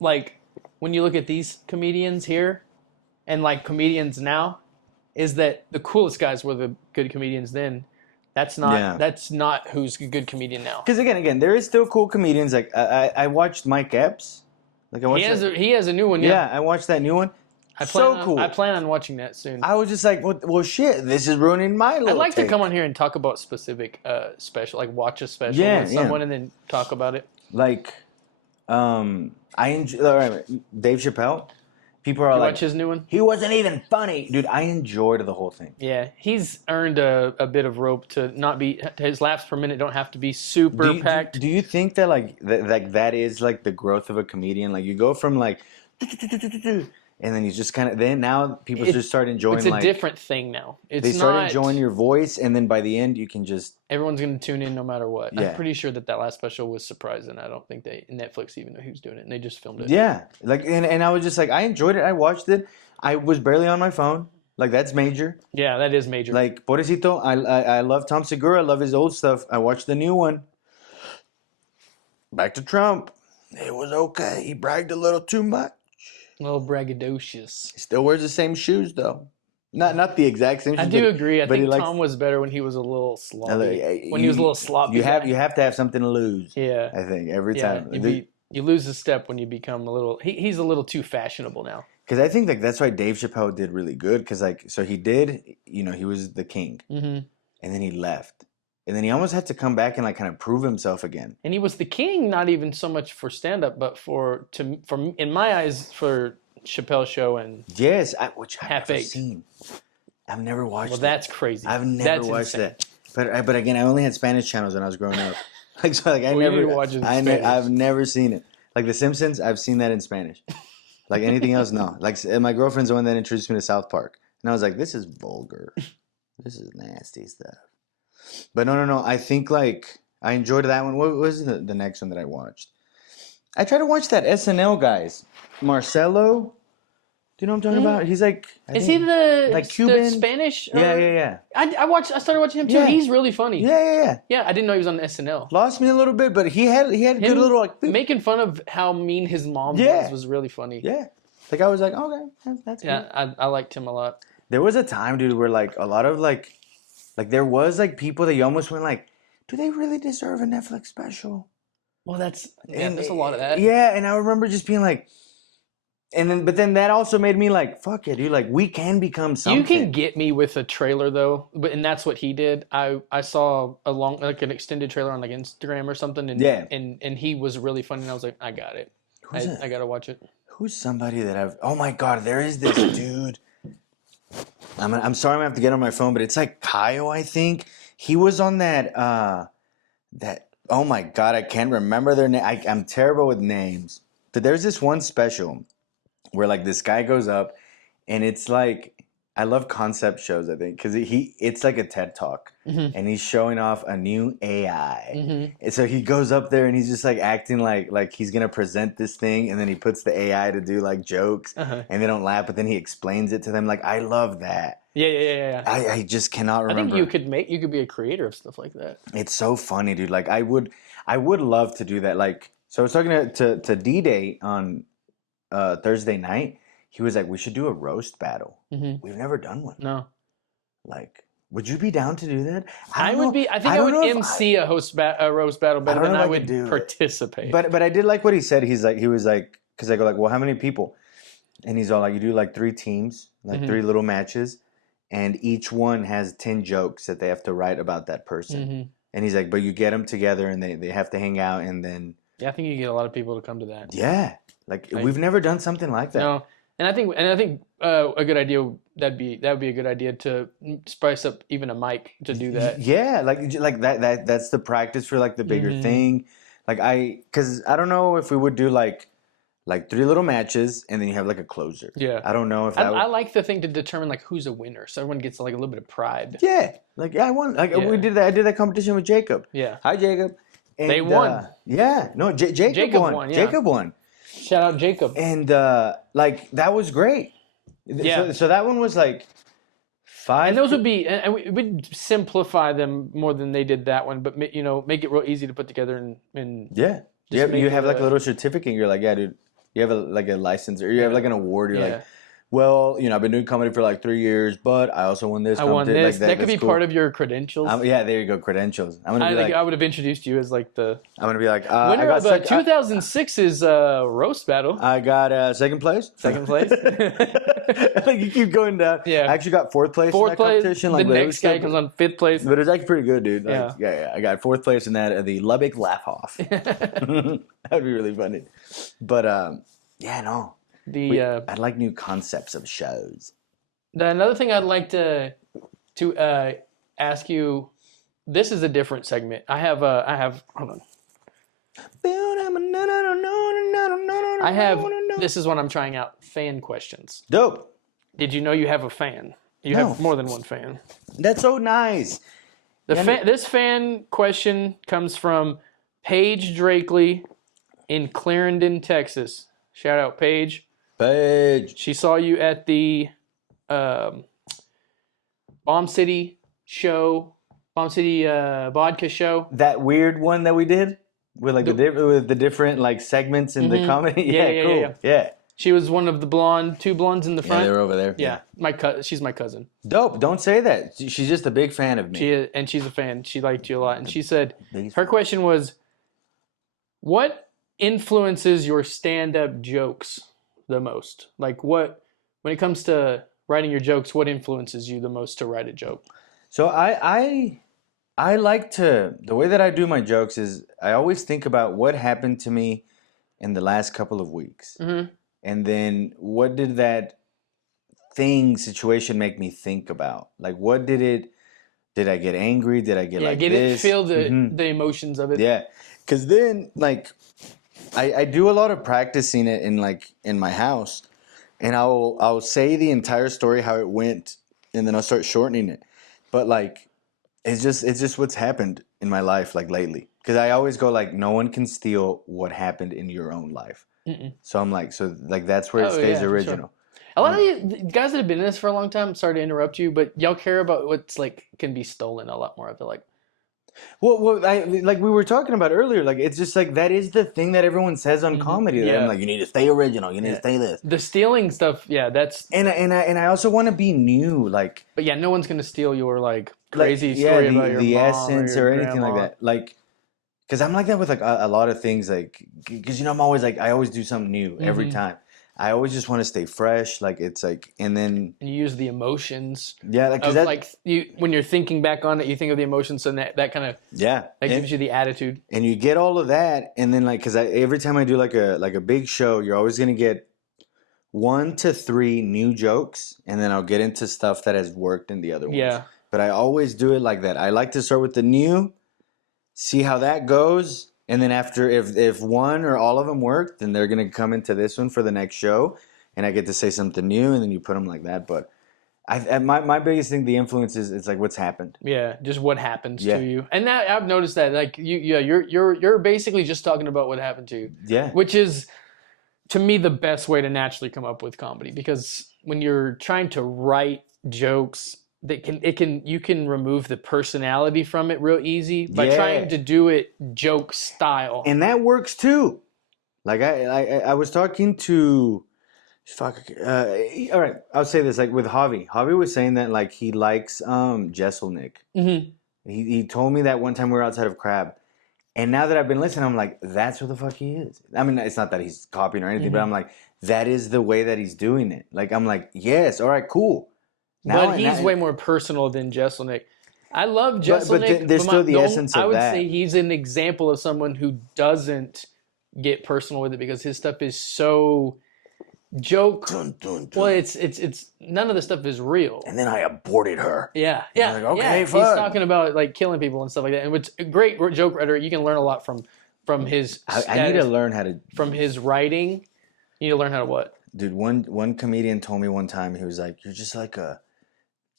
like when you look at these comedians here and like comedians now, is that the coolest guys were the good comedians then. That's not who's a good comedian now. Because again, there is still cool comedians. Like I watched Mike Epps. Like He has a new one. Yeah, I watched that new one. Cool. I plan on watching that soon. I was just like, well, shit, this is ruining my little I'd like take. to come on here and talk about specific special, like watch a special with someone and then talk about it. Like, I enjoy Dave Chappelle. People are like, watch his new one? He wasn't even funny, dude. I enjoyed the whole thing. Yeah, he's earned a bit of rope to not be. His laughs per minute don't have to be super packed. Do you think that like that is like the growth of a comedian? Like you go from like, and then you just kind of now people just start enjoying. It's a different thing now. They start enjoying your voice, and then by the end you can just. Everyone's going to tune in no matter what. Yeah. I'm pretty sure that last special was surprising. I don't think Netflix even knew he was doing it, and they just filmed it. Yeah, like and I was just like, I enjoyed it. I watched it. I was barely on my phone. Like that's major. Yeah, that is major. Like Pobrecito, I love Tom Segura. I love his old stuff. I watched the new one. Back to Trump. It was okay. He bragged a little too much. A little braggadocious. He still wears the same shoes though. Not the exact same shoes. I do agree. I think Tom was better when he was a little sloppy. When he was a little sloppy. You have to have something to lose. Yeah. I think every time. You lose a step when you become a little. He's a little too fashionable now. Because I think like that's why Dave Chappelle did really good. Because like he did, he was the king, and then he left, and then he almost had to come back and like kind of prove himself again. And he was the king, not even so much for stand up, but for in my eyes for Chappelle's Show and which I've never seen. I've never watched. Well, that's crazy. I've never watched that. But again, I only had Spanish channels when I was growing up. I've never seen it. Like The Simpsons, I've seen that in Spanish. Like anything else, no. Like my girlfriend's the one that introduced me to South Park, and I was like, this is vulgar. This is nasty stuff. But no. I think like I enjoyed that one. What was the next one that I watched? I tried to watch that SNL guys, Marcelo. Do you know what I'm talking about? He's like, is he the like Cuban? The Spanish? Yeah. I started watching him too. Yeah. He's really funny. Yeah. Yeah, I didn't know he was on SNL. Lost me a little bit, but he had good little like making fun of how mean his mom was really funny. Yeah, like I was like, okay, that's good. Yeah, I liked him a lot. There was a time, dude, where like a lot of like there was like people that you almost went like, do they really deserve a Netflix special? Well, there's a lot of that. Yeah, and I remember just being like. But then that also made me like, fuck it, dude. Like, we can become something. You can get me with a trailer though, and that's what he did. I saw an extended trailer on like Instagram or something, and he was really funny, and I was like, I got it. I gotta watch it. Who's somebody that I've? Oh my god, there is this dude. I'm sorry, I'm gonna have to get on my phone, but it's like Kyle, I think. He was on that. Oh my god, I can't remember their name. I'm terrible with names. But there's this one special where like this guy goes up and it's like, I love concept shows, I think, because it's like a TED Talk and he's showing off a new AI. And so he goes up there and he's just like acting like he's going to present this thing, and then he puts the AI to do like jokes and they don't laugh, but then he explains it to them. Like, I love that. Yeah. I just cannot remember. I think you could be a creator of stuff like that. It's so funny, dude. Like I would love to do that. Like, so I was talking to D-Day on Thursday night. He was like, we should do a roast battle. We've never done one. No. Like, would you be down to do that? I would be. I think I would MC a roast battle better than I would participate. But I did like what he said. He was like, because I go like, well, how many people? And he's all like, you do like 3 teams, like 3 little matches, and each one has 10 jokes that they have to write about that person. And he's like, but you get them together and they have to hang out, and then Yeah, I think you get a lot of people to come to that. Yeah, like we've never done something like that. No, and I think a good idea that would be a good idea to spice up even a mic to do that. Yeah, like that's the practice for like the bigger thing. Like because I don't know if we would do like 3 little matches and then you have like a closer. Yeah, I don't know if I like the thing to determine like who's a winner, so everyone gets like a little bit of pride. Yeah, like I won. Like we did that. I did that competition with Jacob. Yeah. Hi, Jacob. And, They won. Yeah, no, Jacob won. Yeah. Jacob won. Shout out Jacob. And like that was great. Yeah. So that one was like 5. And those would be, and we'd simplify them more than they did that one, but make it real easy to put together and yeah. You have like a little certificate. You're like, yeah, dude. You have a license or you have like an award. You're like, well, I've been doing comedy for like 3 years, but I also won this. I won this. Like, that could be cool. Part of your credentials. Yeah, there you go, credentials. I'm gonna be I would have introduced you as like the. I'm gonna be like winner of 2006's roast battle. I got second place. Second place. Like you keep going down. Yeah. I actually got 4th place. Fourth in that place. competition. The Like next guy comes on 5th place. But it was actually pretty good, dude. Like, Yeah. yeah. I got 4th place in that the Lubbock Laugh Off. That'd be really funny. But yeah, no. I'd like new concepts of shows. Another thing I'd like to ask you. This is a different segment. I have. Hold on. This is what I'm trying out. Fan questions. Dope. Did you know you have a fan? You have more than one fan. That's so nice. This fan question comes from Paige Drakely in Clarendon, Texas. Shout out, Paige. Paige. She saw you at the Bomb City vodka show. That weird one that we did with like with the different like segments in the comedy. Yeah. She was one of the two blondes in the front. Yeah, they were over there. Yeah, she's my cousin. Dope. Don't say that. She's just a big fan of me. She's a fan. She liked you a lot, and she said her question was, "What influences your stand-up jokes the most? Like when it comes to writing your jokes, what influences you the most to write a joke?" So I like the way that I do my jokes is I always think about what happened to me in the last couple of weeks. Mm-hmm. And then what did that situation make me think about? Like what did I get angry? Did I get like this? Feel the emotions of it. Yeah. Cause then like I do a lot of practicing it in my house and I'll say the entire story, how it went, and then I'll start shortening it. But like, it's just what's happened in my life like lately. Cause I always go like, no one can steal what happened in your own life. Mm-mm. So I'm like, that's where it stays original. Sure. A lot of you guys that have been in this for a long time, sorry to interrupt you, but y'all care about what's like can be stolen a lot more. I feel like. Well, like we were talking about earlier, like it's just like that is the thing that everyone says on comedy. Yeah. I'm like, you need to stay original. You need to stay this. The stealing stuff, that's. And I also want to be new, like. But yeah, no one's gonna steal your like crazy story about your the mom essence or anything like that, like. Because I'm like that with like a lot of things, like because I'm always like I always do something new every time. I always just want to stay fresh, like it's like, and then you use the emotions. Yeah, like when you're thinking back on it, you think of the emotions, and that kind of that gives you the attitude. And you get all of that, and then like because every time I do like a big show, you're always gonna get 1 to 3 new jokes, and then I'll get into stuff that has worked in the other ones. Yeah, but I always do it like that. I like to start with the new. See how that goes, and then after, if one or all of them work, then they're gonna come into this one for the next show, and I get to say something new, and then you put them like that. But my biggest thing, the influence is it's like what's happened. Yeah, just what happens to you, and that I've noticed that like you're basically just talking about what happened to you. Yeah, which is to me the best way to naturally come up with comedy, because when you're trying to write jokes. You can remove the personality from it real easy by trying to do it joke style, and that works too. Like I was talking to, all right, I'll say this like with Javi. Javi was saying that like he likes Jesselnick. Mm-hmm. He told me that one time we were outside of Crab, and now that I've been listening, I'm like, that's who the fuck he is. I mean, it's not that he's copying or anything, but I'm like, that is the way that he's doing it. Like I'm like, yes, all right, cool. But he's way more personal than Jesselnick. I love Jesselnick. But there's still the essence of that. I would say he's an example of someone who doesn't get personal with it because his stuff is so joke. Dun, dun, dun. Well, it's none of the stuff is real. And then I aborted her. Yeah, And I was like, okay, yeah. fun. He's talking about like killing people and stuff like that, and it's a great joke writer. You can learn a lot from his. I need to learn how to. From his writing. You need to learn how to what? Dude, one comedian told me one time, he was like,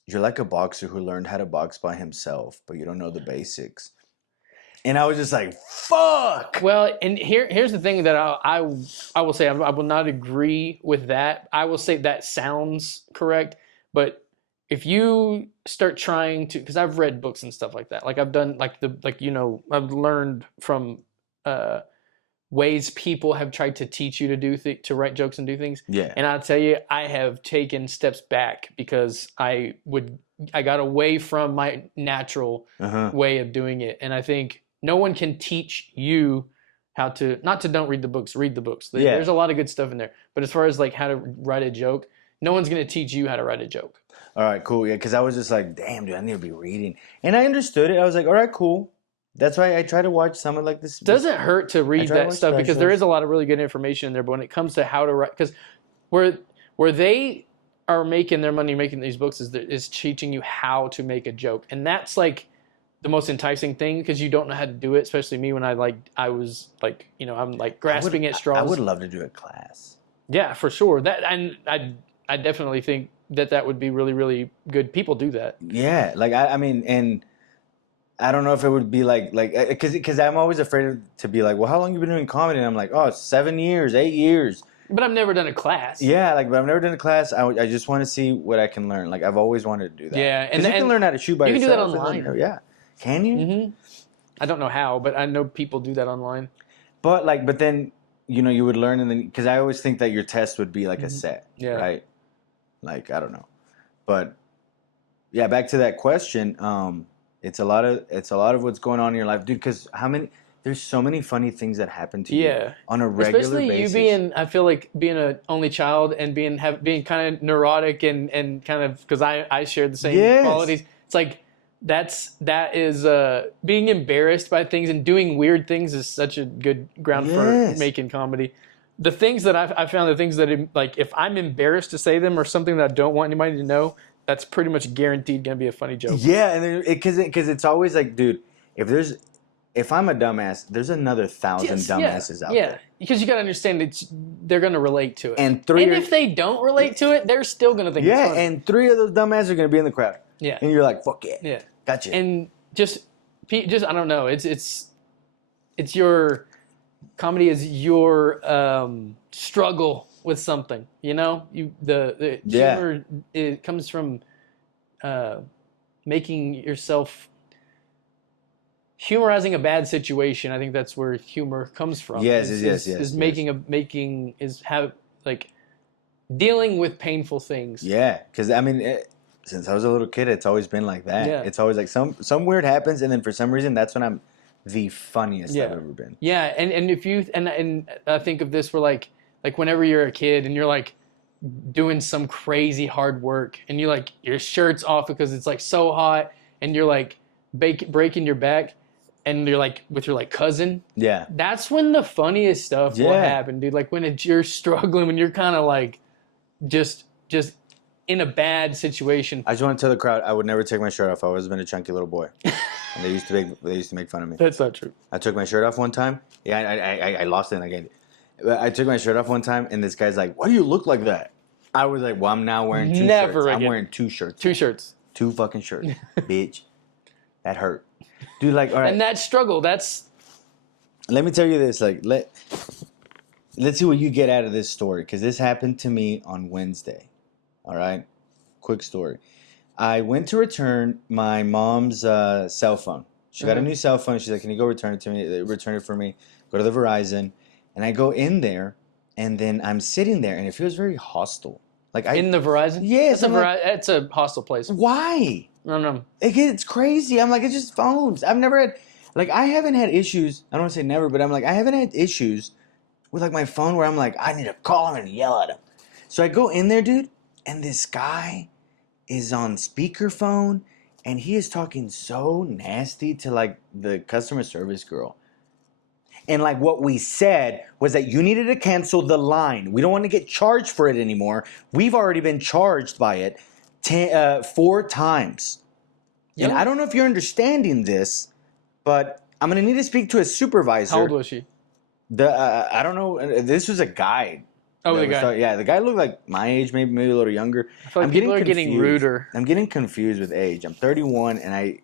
you're like a boxer who learned how to box by himself, but you don't know the basics. And I was just like, fuck. Well, and here's the thing that I will say, I will not agree with that. I will say that sounds correct, but if you start trying to, because I've read books and stuff like that, like I've done I've learned from ways people have tried to teach you to do to write jokes and do things. Yeah. And I'll tell you, I have taken steps back because I got away from my natural way of doing it, and I think no one can teach you how to don't read the books. Read the books. There's a lot of good stuff in there. But as far as like how to write a joke, no one's gonna teach you how to write a joke. All right, cool. Yeah, because I was just like, damn, dude, I need to be reading, and I understood it. I was like, all right, cool. That's why I try to watch some of like this. Doesn't hurt to read that stuff because there is a lot of really good information in there. But when it comes to how to write, because where they are making their money making these books is teaching you how to make a joke, and that's like the most enticing thing because you don't know how to do it. Especially me when I was like I'm like grasping at straws. I would love to do a class. Yeah, for sure. That and I definitely think that would be really really good. People do that. Yeah, like I mean, and I don't know if it would be like because I'm always afraid to be like, well, how long you been doing comedy? And I'm like, oh, 7 years, 8 years. But I've never done a class. Yeah, but I've never done a class. I just want to see what I can learn. Like I've always wanted to do that. Yeah, and you can learn how to shoot by yourself. You can do that online. Yeah, can you? Mm-hmm. I don't know how, but I know people do that online. But then you would learn, and then because I always think that your test would be like a set, right? Like I don't know, but yeah, back to that question. It's a lot of what's going on in your life, dude. Because there's so many funny things that happen to you on a regular Especially basis. I feel like being an only child and being kind of neurotic and kind of because I share the same qualities. It's like that is being embarrassed by things and doing weird things is such a good ground for making comedy. The things that I found, the things that like if I'm embarrassed to say them or something that I don't want anybody to know, that's pretty much guaranteed gonna be a funny joke. Yeah, and because it's always like, dude, if I'm a dumbass, there's another 1,000 dumbasses out there. Yeah, because you gotta understand they're gonna relate to it. And if they don't relate to it, they're still gonna think it's funny. And 3 of those dumbasses are gonna be in the crowd. Yeah, and you're like, fuck yeah, yeah, gotcha. And just I don't know. It's your comedy is your struggle with something. The humor it comes from making yourself humorizing a bad situation. I think that's where humor comes from. Yes. Dealing with painful things. Yeah, because I mean, since I was a little kid, it's always been like that. Yeah. It's always like some weird happens, and then for some reason, that's when I'm the funniest I've ever been. Yeah, and if you and I think of this where like whenever you're a kid and you're like doing some crazy hard work and you like your shirt's off because it's like so hot and you're like breaking your back and you're like with your like cousin. Yeah. That's when the funniest stuff will happen, dude. Like when you're struggling, when you're kind of like just in a bad situation. I just want to tell the crowd I would never take my shirt off. I always been a chunky little boy. And they used to make fun of me. That's not true. I took my shirt off one time. Yeah, I lost it and I gained it. I took my shirt off one time and this guy's like, why do you look like that? I was like, well, I'm now wearing 2 shirts. I'm wearing 2 shirts. 2 shirts. 2 fucking shirts. Bitch. That hurt. Dude, like, all right. And that struggle, that's... Let me tell you this. Like, let's see what you get out of this story. Because this happened to me on Wednesday. All right? Quick story. I went to return my mom's cell phone. She got a new cell phone. She's like, can you go return it to me? Return it for me. Go to the Verizon. And I go in there. And then I'm sitting there. And it feels very hostile. Like in the Verizon? Yes. It's a hostile place. Why? I don't know. It's crazy. I'm like, it's just phones. I've never had... Like, I haven't had issues. I don't want to say never, but I'm like, I haven't had issues with, like, my phone where I'm like, I need to call him and yell at him. So I go in there, dude, and this guy is on speakerphone, and he is talking so nasty to, like, the customer service girl. And like what we said was that you needed to cancel the line. We don't want to get charged for it anymore. We've already been charged by it 4 times. Yep. And I don't know if you're understanding this, but I'm going to need to speak to a supervisor. How old was she? I don't know. This was a guy. Oh, the guy. Yeah, the guy looked like my age, maybe a little younger. I feel like people are getting ruder. I'm getting confused with age. I'm 31, and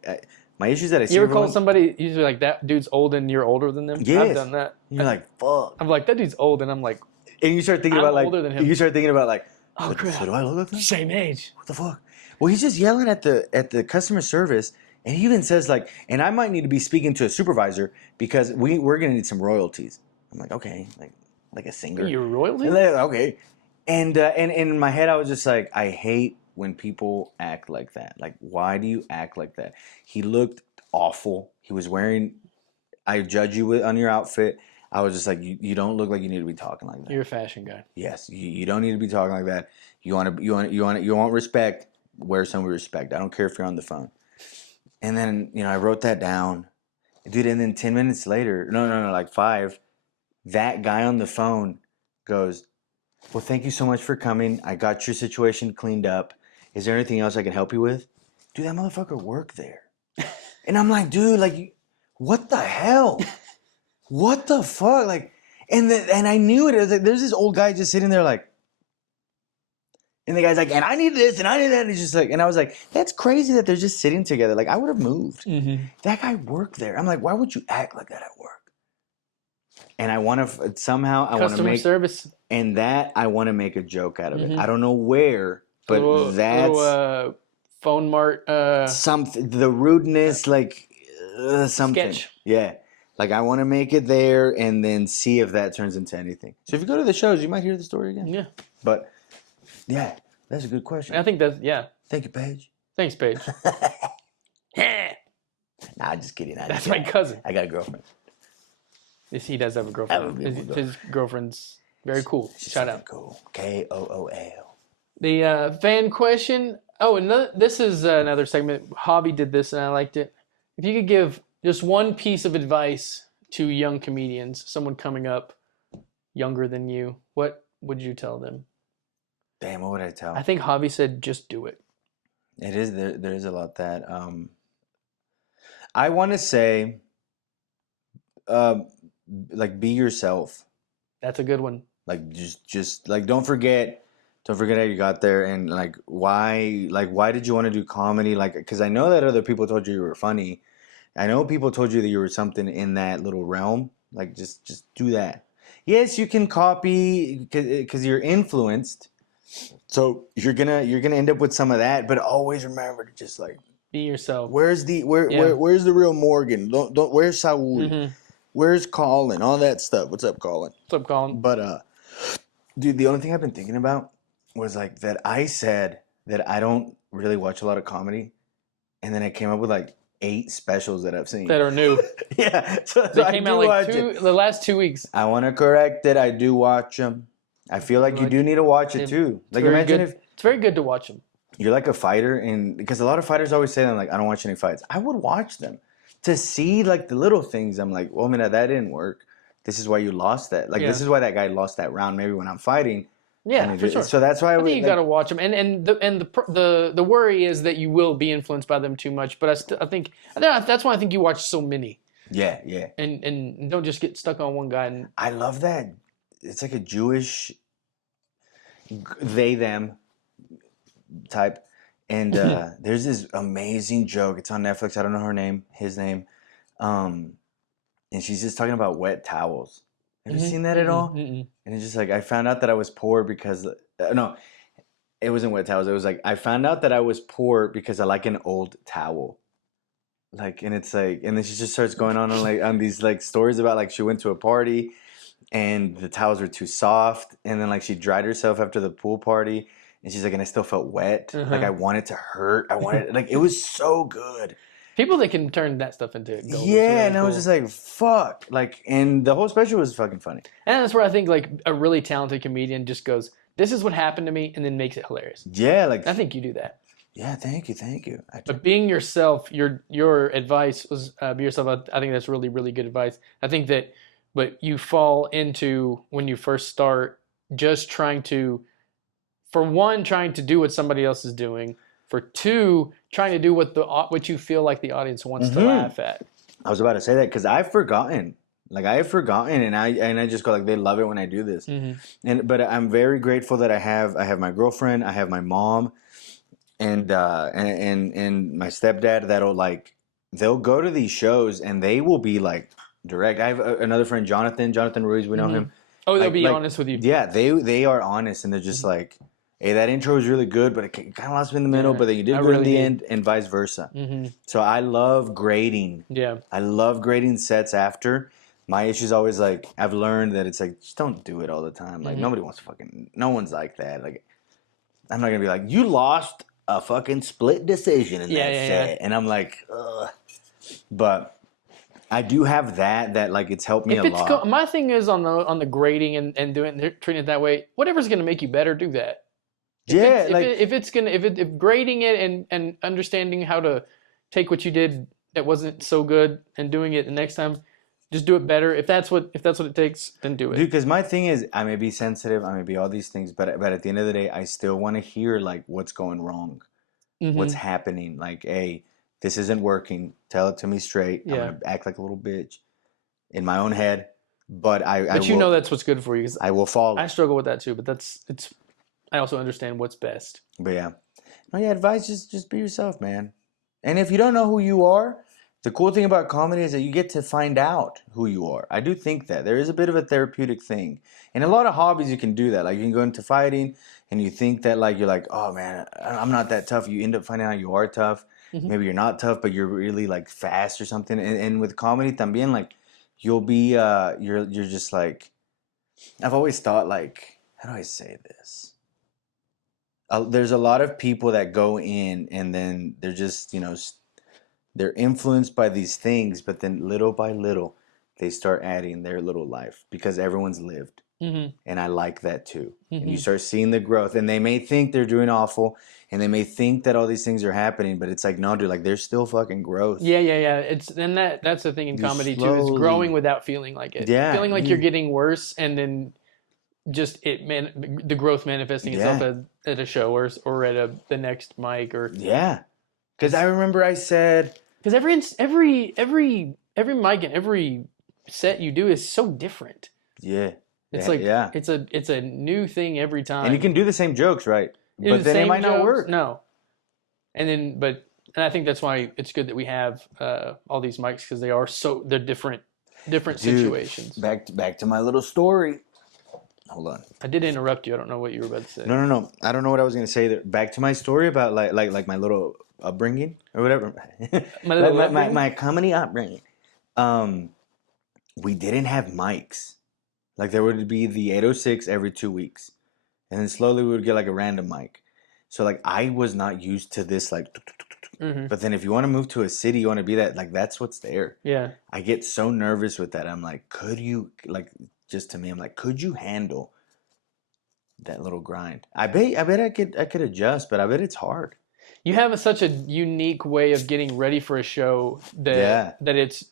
my issue is that I see You ever call everyone- somebody usually like that dude's old and you're older than them? Yes. I've done that. You're like, fuck. I'm like, that dude's old, and I'm like, And you start thinking I'm about like, older than him. you start thinking about like, oh so, crap, so do I look like that? same age. What the fuck? Well, he's just yelling at the customer service, and he even says like, and I might need to be speaking to a supervisor because we're gonna need some royalties. I'm like, okay, like a singer. You're royalty? Okay. And in my head, I was just like, I hate when people act like that. Like, why do you act like that? He looked awful. He was wearing. I judge you on your outfit. I was just like, you don't look like you need to be talking like that. You're a fashion guy. Yes, you don't need to be talking like that. You want respect. Wear some respect. I don't care if you're on the phone. And then I wrote that down, dude. And then 10 minutes later, no, like 5. That guy on the phone goes, well, thank you so much for coming. I got your situation cleaned up. Is there anything else I can help you with? Dude, that motherfucker worked there. And I'm like, dude, like, what the hell? What the fuck? Like, and I knew it. It was like, there's this old guy just sitting there like, and the guy's like, and I need this and I need that. And he's just like, and I was like, that's crazy that they're just sitting together. Like, I would have moved. Mm-hmm. That guy worked there. I'm like, why would you act like that at work? And I want to somehow I want to make service, and that I want to make a joke out of it. Mm-hmm. I don't know where, but that's phone mart something. The rudeness, like something. Sketch. Yeah, like I want to make it there and then see if that turns into anything. So if you go to the shows, you might hear the story again. Yeah, but yeah, that's a good question. I think that's Thank you, Paige. Thanks, Paige. Nah, just kidding. That's my cousin. I got a girlfriend. Yes, he does have a girlfriend. His girlfriend's very cool. She's Shout out. Cool. KOOL. The fan question. Oh, this is another segment. Hobby did this and I liked it. If you could give just one piece of advice to young comedians, someone coming up younger than you, what would you tell them? Damn, what would I tell? I think Hobby said just do it. It is there is a lot that I want to say like be yourself. That's a good one. Like just like don't forget how you got there and like why did you want to do comedy, like because I know that other people told you were funny. I know people told you that you were something in that little realm. Like just do that. Yes, you can copy because you're influenced. So you're gonna end up with some of that, but always remember to just like be yourself. Where's the where's the real Morgan? Don't where's Saul? Mm-hmm. Where's Colin? All that stuff. What's up, Colin? What's up, Colin? But dude, the only thing I've been thinking about was like that I said that I don't really watch a lot of comedy, and then I came up with like 8 specials that I've seen that are new. Yeah, so they came out like the last 2 weeks. I want to correct it. I do watch them. I feel like you do need to watch it too. Like imagine if it's very good to watch them. You're like a fighter, and because a lot of fighters always say that like I don't watch any fights. I would watch them to see like the little things. I'm like, well, I mean, that didn't work. This is why you lost that. Like this is why that guy lost that round. Maybe when I'm fighting. Yeah, for sure. So that's why I think you got to watch them, and the worry is that you will be influenced by them too much. But I think that's why I think you watch so many. Yeah. And don't just get stuck on one guy. And I love that. It's like a Jewish they them type, and there's this amazing joke. It's on Netflix. I don't know his name, and she's just talking about wet towels. Have you seen that at all? Mm-mm. And it's just like I found out that I was poor because no, it wasn't wet towels. It was like I found out that I was poor because I like an old towel. Like, and it's like, and then she just starts going on these like stories about like she went to a party and the towels were too soft, and then like she dried herself after the pool party, and she's like, and I still felt wet. Like I wanted to hurt. I wanted like it was so good. People that can turn that stuff into gold. Yeah, really and I was just like, fuck. Like, and the whole special was fucking funny. And that's where I think like a really talented comedian just goes, this is what happened to me, and then makes it hilarious. Yeah, like I think you do that. Yeah, thank you. But being yourself, your advice was be yourself. I think that's really, really good advice. I think that but you fall into when you first start just trying to, for one, trying to do what somebody else is doing. For two, trying to do what you feel like the audience wants to laugh at. I was about to say that because I've forgotten. Like I have forgotten, and I just go like they love it when I do this. But I'm very grateful that I have my girlfriend, I have my mom, and my stepdad that'll like they'll go to these shows and they will be like direct. I have another friend, Jonathan Ruiz. We know him. Oh, they'll be honest with you. Yeah, they are honest, and they're just like, hey, that intro was really good, but it kind of lost me in the middle. But then you did good in the end, and vice versa. So I love grading. Yeah, I love grading sets after. My issue is always like I've learned that it's like just don't do it all the time. Like nobody wants to no one's like that. Like I'm not gonna be like you lost a fucking split decision in that set, and I'm like, ugh. But I do have that like it's helped me a lot. My thing is on the grading and treating it that way. Whatever's gonna make you better, do that. If grading it and understanding how to take what you did that wasn't so good and doing it the next time. Just do it better. If that's what it takes, then do it. Dude, because my thing is, I may be sensitive, I may be all these things, but at the end of the day, I still want to hear like what's going wrong, what's happening. Like, hey, this isn't working. Tell it to me straight. I'm gonna act like a little bitch in my own head, but you know that's what's good for you. I will follow. I struggle with that too, but I also understand what's best. But yeah, advice just be yourself, man. And if you don't know who you are. The cool thing about comedy is that you get to find out who you are. I do think that. There is a bit of a therapeutic thing. In a lot of hobbies, you can do that. Like, you can go into fighting, and you think that, like, you're like, oh, man, I'm not that tough. You end up finding out you are tough. Maybe you're not tough, but you're really, like, fast or something. And with comedy, también, like, you'll be, you're just, like, I've always thought, like, how do I say this? There's a lot of people that go in, and then they're just, they're influenced by these things, but then little by little, they start adding their little life because everyone's lived. And I like that too. And you start seeing the growth, and they may think they're doing awful, and they may think that all these things are happening, but it's like, no, dude, like there's still fucking growth. Yeah. That's the thing in comedy too, is growing without feeling like it. Yeah. Feeling like you're getting worse, and then just the growth manifesting itself at a show or at the next mic or. Yeah. Because I remember I said... Because every mic and every set you do is so different. Yeah. It's it's a new thing every time. And you can do the same jokes, right? But then it might not work. No. And I think that's why it's good that we have all these mics, because they're different situations. Back to my little story. Hold on. I did interrupt you. I don't know what you were about to say. No. I don't know what I was going to say there. Back to my story about like my little upbringing or whatever. my comedy upbringing. We didn't have mics. Like there would be the 806 every 2 weeks. And then slowly we would get like a random mic. So like I was not used to this like but then if you want to move to a city, you want to be that like that's what's there. Yeah. I get so nervous with that. I'm like, could you like just to me, I'm like, could you handle that little grind? I bet I could adjust, but I bet it's hard. You have such a unique way of getting ready for a show that it's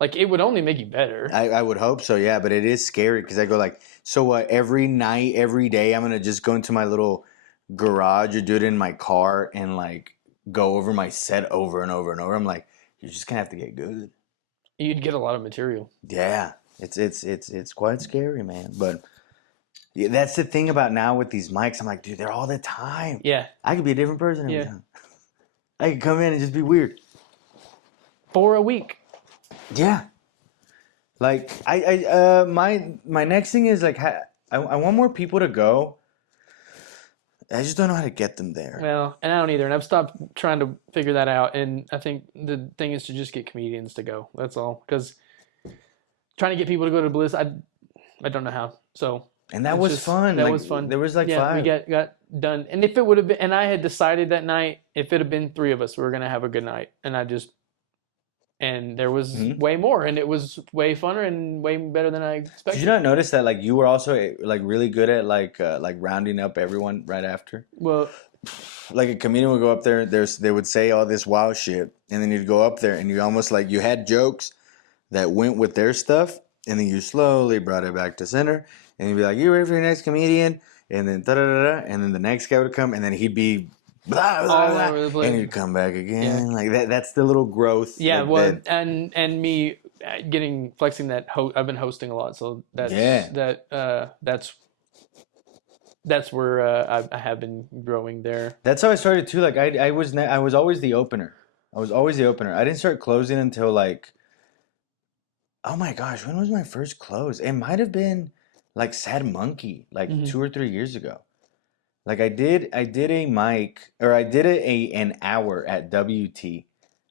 like it would only make you better. I would hope so, yeah, but it is scary because I go like, so what? Every night, every day, I'm gonna just go into my little garage or do it in my car and like go over my set over and over and over. I'm like, you're just gonna have to get good. You'd get a lot of material. Yeah. It's quite scary, man. But yeah, that's the thing about now with these mics. I'm like, dude, they're all the time. Yeah. I could be a different person every time. I could come in and just be weird. For a week. Yeah. Like my next thing is like I want more people to go. I just don't know how to get them there. Well, and I don't either. And I've stopped trying to figure that out. And I think the thing is to just get comedians to go. That's all. Because trying to get people to go to Bliss, I don't know how. So. And that was fun. That was fun. There was like 5. We got done. And if it would have been, and I had decided that night, if it had been 3 of us, we were gonna have a good night. And there was way more, and it was way funner and way better than I expected. Did you not notice that like you were also like really good at like rounding up everyone right after? Well, like a comedian would go up there, they would say all this wild shit, and then you'd go up there and you almost like you had jokes that went with their stuff, and then you slowly brought it back to center, and you'd be like, "You ready for your next comedian?" And then da da da da, and then the next guy would come, and then he'd be blah, blah, All blah, over the place. and he'd come back again. Like that. That's the little growth. Yeah, like well, that. and me flexing that I've been hosting a lot, so that's where I have been growing there. That's how I started too. Like I was always the opener. I was always the opener. I didn't start closing until like, oh my gosh, when was my first close? It might have been like Sad Monkey, like 2 or 3 years ago. Like I did a mic, or I did an hour at WT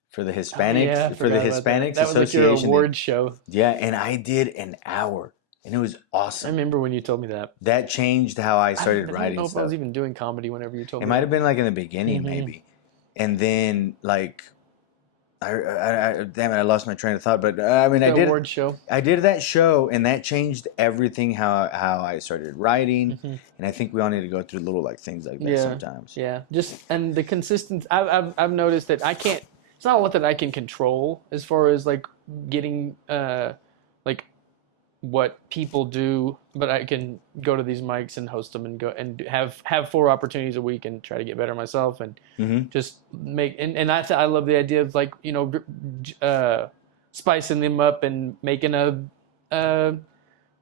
for the Hispanics, for the Hispanics that was like Association. your award show. Yeah, and I did an hour, and it was I awesome. remember when you told me that. That changed how I started I don't writing know if stuff. I was even doing comedy whenever you told It me. might have been like in the beginning, maybe, and then like, I damn it, I lost my train of thought. But I mean, award show. I did that show, and that changed everything. How I started writing, and I think we all need to go through little like things like that sometimes. Yeah, just and the consistency. I've noticed that I can't. It's not a lot that I can control as far as like getting like what people do, but I can go to these mics and host them and go and have 4 opportunities a week and try to get better myself and just make and I love the idea of like, you know, spicing them up and making a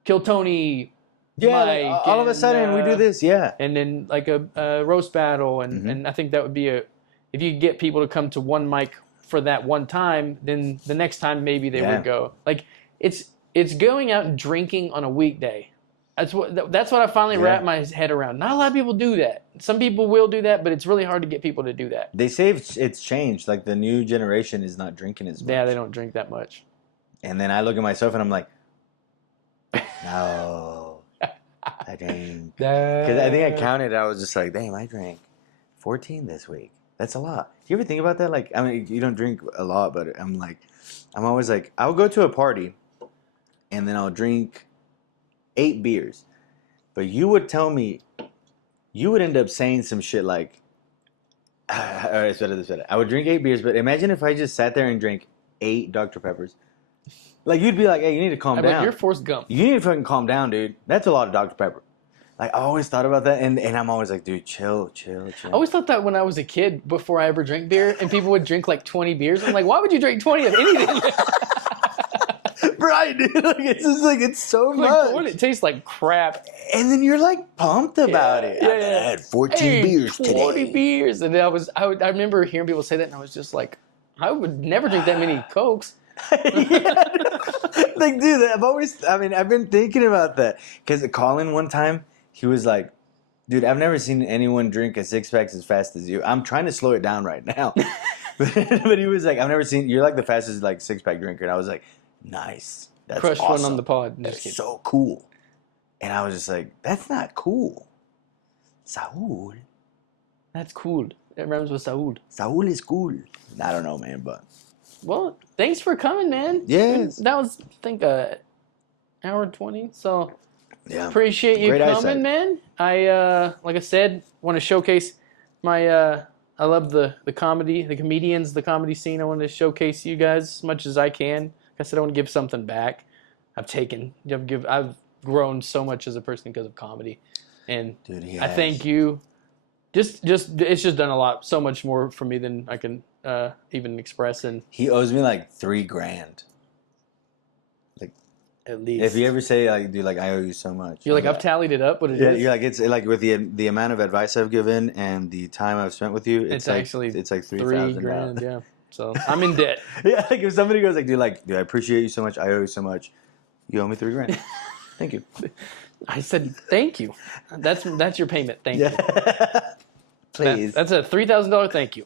Kill Tony Yeah, mic like, all of a sudden we do this, and then like a roast battle and I think that would be if you get people to come to one mic for that one time, then the next time maybe they would go. Like it's going out and drinking on a weekday. That's what I finally wrapped my head around. Not a lot of people do that. Some people will do that, but it's really hard to get people to do that. They say it's changed. Like the new generation is not drinking as much. Yeah, they don't drink that much. And then I look at myself and I'm like, no, I drank. Because I think I counted. I was just like, damn, I drank 14 this week. That's a lot. Do you ever think about that? Like, I mean, you don't drink a lot, but I'm always like, I'll go to a party and then I'll drink 8 beers. But you would tell me, you would end up saying some shit like, all right, it's better. I would drink 8 beers, but imagine if I just sat there and drank 8 Dr. Peppers. Like, you'd be like, hey, you need to calm down. Like, you're Forrest Gump. You need to fucking calm down, dude. That's a lot of Dr. Pepper. Like, I always thought about that, and I'm always like, dude, chill. I always thought that when I was a kid, before I ever drank beer, and people would drink like 20 beers. I'm like, why would you drink 20 of anything? Right, dude. Like, it's just like, it's so much. Like, it tastes like crap. And then you're like pumped about it. Yeah. I had 14 beers 20 today. beers. And I remember hearing people say that, and I was just like, I would never drink that many Cokes. Like, dude, I've been thinking about that. Because Colin one time, he was like, dude, I've never seen anyone drink a 6-pack as fast as you. I'm trying to slow it down right now. But he was like, I've never seen, you're like the fastest like 6-pack drinker. And I was like, nice. That's Crushed awesome. one on the pod. That's so cool. And I was just like, that's not cool. Saul. That's cool. It rhymes with Saul. Saul is cool. I don't know, man, but. Well, thanks for coming, man. Yes. That was, I think, hour 20. So, yeah. Appreciate you Great coming, eyesight. man. I, like I said, want to showcase my, I love the comedy, the comedians, the comedy scene. I want to showcase you guys as much as I can. Like I said, I want to give something back. I've grown so much as a person because of comedy. And Dude, I thank you. Just it's just done so much more for me than I can even express. And he owes me like $3,000. Like, at least if you ever say like, dude, like I owe you so much. you're like, I've tallied it up. What it Yeah, is. you're like, it's like with the amount of advice I've given and the time I've spent with you, it's like $3,000. Yeah. So I'm in debt. Yeah, like if somebody goes like, dude, I appreciate you so much. I owe you so much. You owe me $3,000. Thank you. I said thank you. That's your payment. Thank you. Please. That's a $3,000 thank you.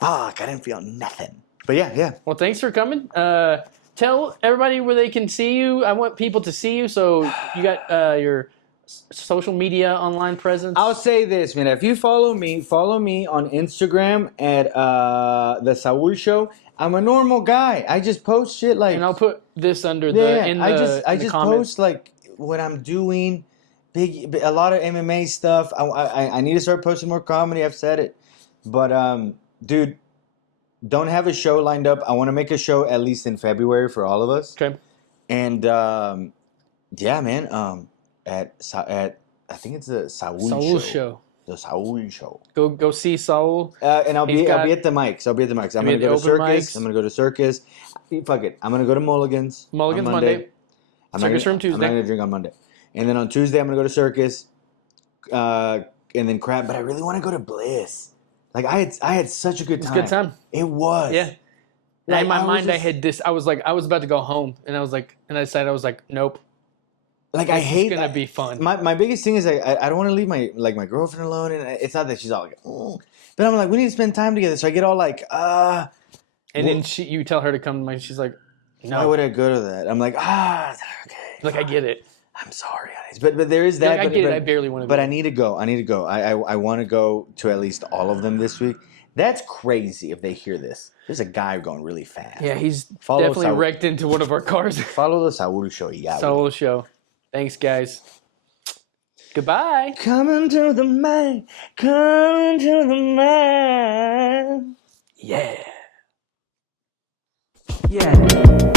Fuck, I didn't feel nothing. But yeah. Well, thanks for coming. Tell everybody where they can see you. I want people to see you. So you got your social media online presence. I'll say this, man. If you follow me on Instagram at the Saul Show. I'm a normal guy. I just post shit like. And I'll put this under I just post like what I'm doing. A lot of MMA stuff. I need to start posting more comedy. I've said it, but dude, don't have a show lined up. I want to make a show at least in February for all of us. Okay. And yeah, man. At I think it's the Saul show. The Saul show. Go see Saul. And I'll He's be got- at the mics. I'll be at the mics. I'm be gonna at the go to open Circus. mics. I'm gonna go to Circus. Fuck it. I'm gonna go to Mulligan's. Mulligan's on Monday. I'm Circus not Room gonna, I'm not Tuesday. gonna drink on Monday. And then on Tuesday I'm gonna go to Circus. And then crap. But I really want to go to Bliss. Like I had such a good It's time. a good time. It was. Yeah. Like, in my was mind, I just- had this. I was like, I was about to go home, and I decided I was like, nope. Like I hate. It's gonna be fun. My biggest thing is I don't want to leave my girlfriend alone, and it's not that she's all like, oh. But I'm like, we need to spend time together. So I get all like, And then you tell her to come, and she's like, no. Why would I go to that? I'm like, okay. Like I get it. I'm sorry, honey. But there is that. Like, I get it. I barely want to. But I need to go. I want to go to at least all of them this week. That's crazy if they hear this. There's a guy going really fast. Yeah, he's Follow definitely Saul. wrecked into one of our cars. Follow the Saul show. Yeah. Saul show. Thanks, guys. Goodbye. Coming to the man. Coming to the man. Yeah. Yeah.